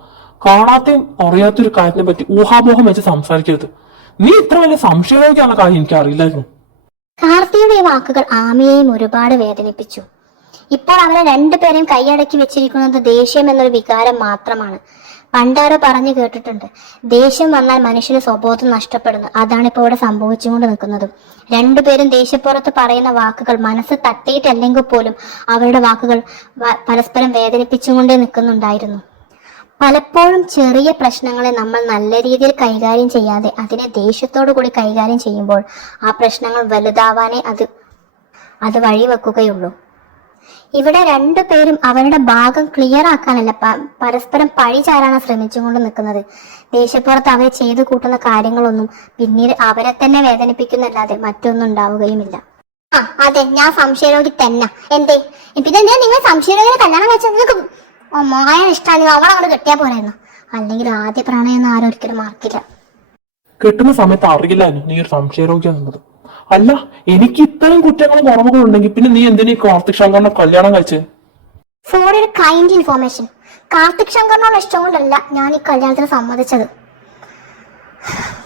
കാണാത്തയും അറിയാത്തൊരു കാര്യത്തിനെ പറ്റി ഊഹാപോഹം വെച്ച് സംസാരിക്കരുത്. നീ ഇത്ര വലിയ സംശയമായിരിക്കാനുള്ള കാര്യം എനിക്ക് അറിയില്ലായിരുന്നു. കാർത്തിയുടെ ഈ വാക്കുകൾ ആമിയെയും ഒരുപാട് വേദനിപ്പിച്ചു. ഇപ്പോൾ അവരെ രണ്ടുപേരെയും കൈയടക്കി വെച്ചിരിക്കുന്നത് ദേഷ്യം എന്നൊരു വികാരം മാത്രമാണ്. പണ്ടാരോ പറഞ്ഞു കേട്ടിട്ടുണ്ട്, ദേഷ്യം വന്നാൽ മനുഷ്യന് സ്വബോധം നഷ്ടപ്പെടുന്നു. അതാണിപ്പോൾ ഇവിടെ സംഭവിച്ചുകൊണ്ട് നിൽക്കുന്നതും. രണ്ടുപേരും ദേഷ്യപ്പുറത്ത് പറയുന്ന വാക്കുകൾ മനസ്സ് തട്ടിയിട്ടല്ലെങ്കിൽ പോലും അവരുടെ വാക്കുകൾ പരസ്പരം വേദനിപ്പിച്ചുകൊണ്ടേ നിൽക്കുന്നുണ്ടായിരുന്നു. പലപ്പോഴും ചെറിയ പ്രശ്നങ്ങളെ നമ്മൾ നല്ല രീതിയിൽ കൈകാര്യം ചെയ്യാതെ അതിനെ ദേഷ്യത്തോടു കൂടി കൈകാര്യം ചെയ്യുമ്പോൾ ആ പ്രശ്നങ്ങൾ വലുതാവാനേ അത് വഴിവെക്കുകയുള്ളൂ. ഇവിടെ രണ്ടുപേരും അവരുടെ ഭാഗം ക്ലിയർ ആക്കാനല്ല, പരസ്പരം പഴി ചാരാണ് ശ്രമിച്ചുകൊണ്ട് നിൽക്കുന്നത്. ദേഷ്യപ്പുറത്ത് അവരെ ചെയ്തു കൂട്ടുന്ന കാര്യങ്ങളൊന്നും പിന്നീട് അവരെ തന്നെ വേദനിപ്പിക്കുന്നല്ലാതെ മറ്റൊന്നും ഉണ്ടാവുകയുമില്ല. അതെ, ഞാൻ സംശയരോഗി തന്നെ. എന്തേ പിന്നെ നിങ്ങൾ സംശയരോഗിയെ കല്യാണം കഴിച്ചാൽ നിങ്ങൾക്ക് മോഹൻ ഇഷ്ടമാണ്, അവളെ അങ്ങോട്ട് കെട്ടിയാ പോരായിരുന്നു. അല്ലെങ്കിൽ ആദ്യ പ്രണയം ആരും ഒരിക്കലും മാർക്കില്ല. കിട്ടുന്ന സമയത്ത് അറിയില്ലായിരുന്നു നീ ഒരു സംശയരോഗ്യാന്നുള്ളത്. അല്ല, എനിക്ക് ഇത്തരം കുറ്റങ്ങളും കുറവുകളും ഉണ്ടെങ്കിൽ പിന്നെ നീ എന്തിനാ കാർത്തിക് ശങ്കറിനെ കല്യാണം കഴിച്ചത്? ഫോർ ഒരു കൈൻഡ് ഇൻഫോർമേഷൻ, കാർത്തിക് ശങ്കറിനോട് ഇഷ്ടം കൊണ്ടല്ല ഞാൻ ഈ കല്യാണത്തിന് സമ്മതിച്ചത്.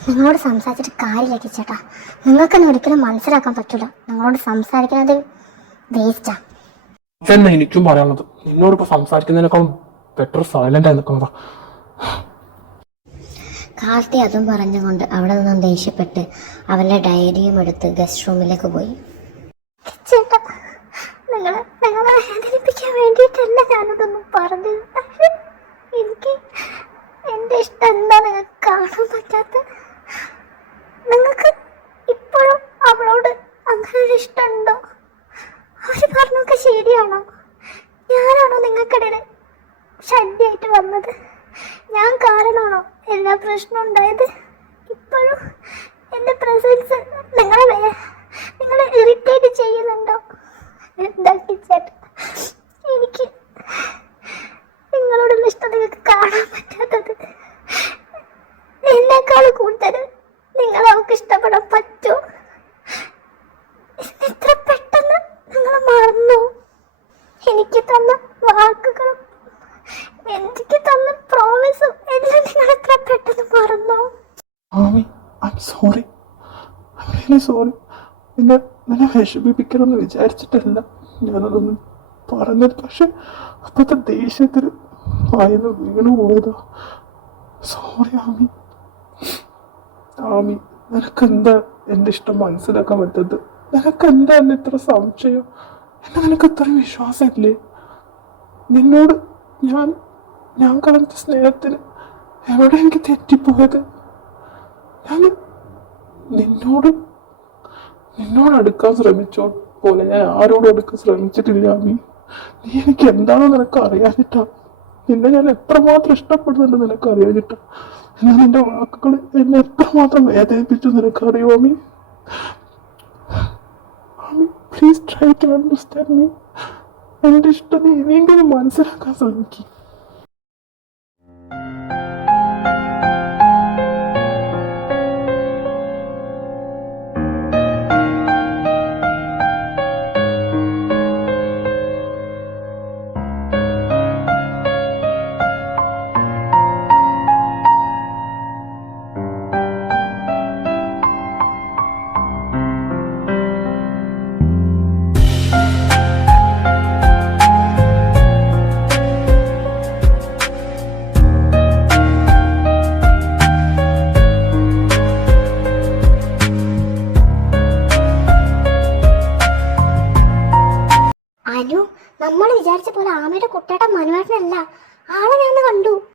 നിങ്ങളോട് സംസാരിച്ചിട്ട് കാര്യമില്ല കിച്ചേട്ടാ, നിങ്ങൾക്കെന്നെ ഒരിക്കലും മനസ്സിലാക്കാൻ പറ്റില്ല. നിങ്ങളോട് സംസാരിക്കുന്നത് വേസ്റ്റാ. തന്നെ എനിക്കും പറയാനുള്ളത്, നിന്നോടിപ്പോ സംസാരിക്കുന്നതിനേക്കാളും ബെറ്റർ സൈലന്റ് ആയി നിൽക്കുന്നതാ. കാർത്തി അതും പറഞ്ഞുകൊണ്ട് അവിടെ നിന്നും ദേഷ്യപ്പെട്ട് അവന്റെ ഡയറിയും എടുത്ത് ഗസ്റ്റ് റൂമിലേക്ക് പോയി. ചേട്ടാ, നിങ്ങളെ വേദനിപ്പിക്കാൻ വേണ്ടിയിട്ടല്ല ഞാനതൊന്നും പറഞ്ഞത്. എനിക്ക് എന്റെ ഇഷ്ടം എന്താ നിങ്ങൾക്ക് കാണാൻ പറ്റാത്ത? നിങ്ങൾക്ക് ഇപ്പോഴും അവളോട് അങ്ങനെ ഒരു ഇഷ്ടമുണ്ടോ? അവര് പറഞ്ഞൊക്കെ ശരിയാണോ? ഞാനാണോ നിങ്ങൾക്കിടയിൽ ശല്യമായിട്ട് വന്നത്? ഞാൻ കാരണമാണോ എല്ലാ പ്രശ്നവും ഉണ്ടായത്? ഇപ്പോഴും എൻ്റെ പ്രസൻസ് നിങ്ങളെ ഇറിറ്റേറ്റ് ചെയ്യുന്നുണ്ടോ? എന്താക്കി ചേട്ടാ, എനിക്ക് നിങ്ങളോടുള്ള ഇഷ്ടം നിങ്ങൾക്ക് കാണാൻ പറ്റാത്തത്? എന്നെക്കാൾ കൂടുതൽ നിങ്ങളെ അവൾക്ക് ഇഷ്ടപ്പെടാൻ പറ്റുമോ? എത്ര പെട്ടെന്ന് നിങ്ങൾ മറന്നു. എനിക്ക് തന്ന വാക്കുകളും എനിക്ക് തന്ന പ്രോമിസും എല്ലാം നിങ്ങൾ എത്ര പെട്ടെന്ന് മറന്നു. Sorry, sorry. നിന്നെ വിഷമിപ്പിക്കണമെന്ന് വിചാരിച്ചിട്ടല്ല ഞാനതൊന്നും പറഞ്ഞത്. പക്ഷെ അപ്പത്തെ ദേഷ്യത്തിൽ വായന്ന് വീണു പോയതാ. സോറി ആമി. നിനക്കെന്താ എന്റെ ഇഷ്ടം മനസ്സിലാക്കാൻ പറ്റത്? നിനക്കെന്താ എന്നെ ഇത്ര സംശയം? എന്നെ നിനക്ക് ഇത്ര വിശ്വാസമില്ലേ? നിന്നോട് ഞാൻ കാണിച്ച സ്നേഹത്തിന് എവിടെ എനിക്ക് തെറ്റിപ്പോയത്? ഞാൻ നിന്നോട് അടുക്കാൻ ശ്രമിച്ചോ പോലെ ഞാൻ ആരോടും അടുക്കാൻ ശ്രമിച്ചിട്ടില്ല ആമി. നീ എനിക്ക് എന്താണെന്ന് നിനക്ക് അറിയാനിട്ടാ. നിന്നെ ഞാൻ എത്രമാത്രം ഇഷ്ടപ്പെടുന്നുണ്ട് നിനക്ക് അറിയാനിട്ടാ. എന്നാൽ നിന്റെ വാക്കുകൾ എന്നെ എത്രമാത്രം വേദനിപ്പിച്ചു നിനക്കറിയോ Ami? Please try to understand me. എന്റെ ഇഷ്ടം നീ ഇനിയെങ്കിലും മനസ്സിലാക്കാൻ ശ്രമിക്കും. അനു, നമ്മൾ വിചാരിച്ച പോലെ ആമയുടെ കുട്ടേട്ടൻ മനുവേട്ടനല്ല. ആളെ ഞാൻ കണ്ടു.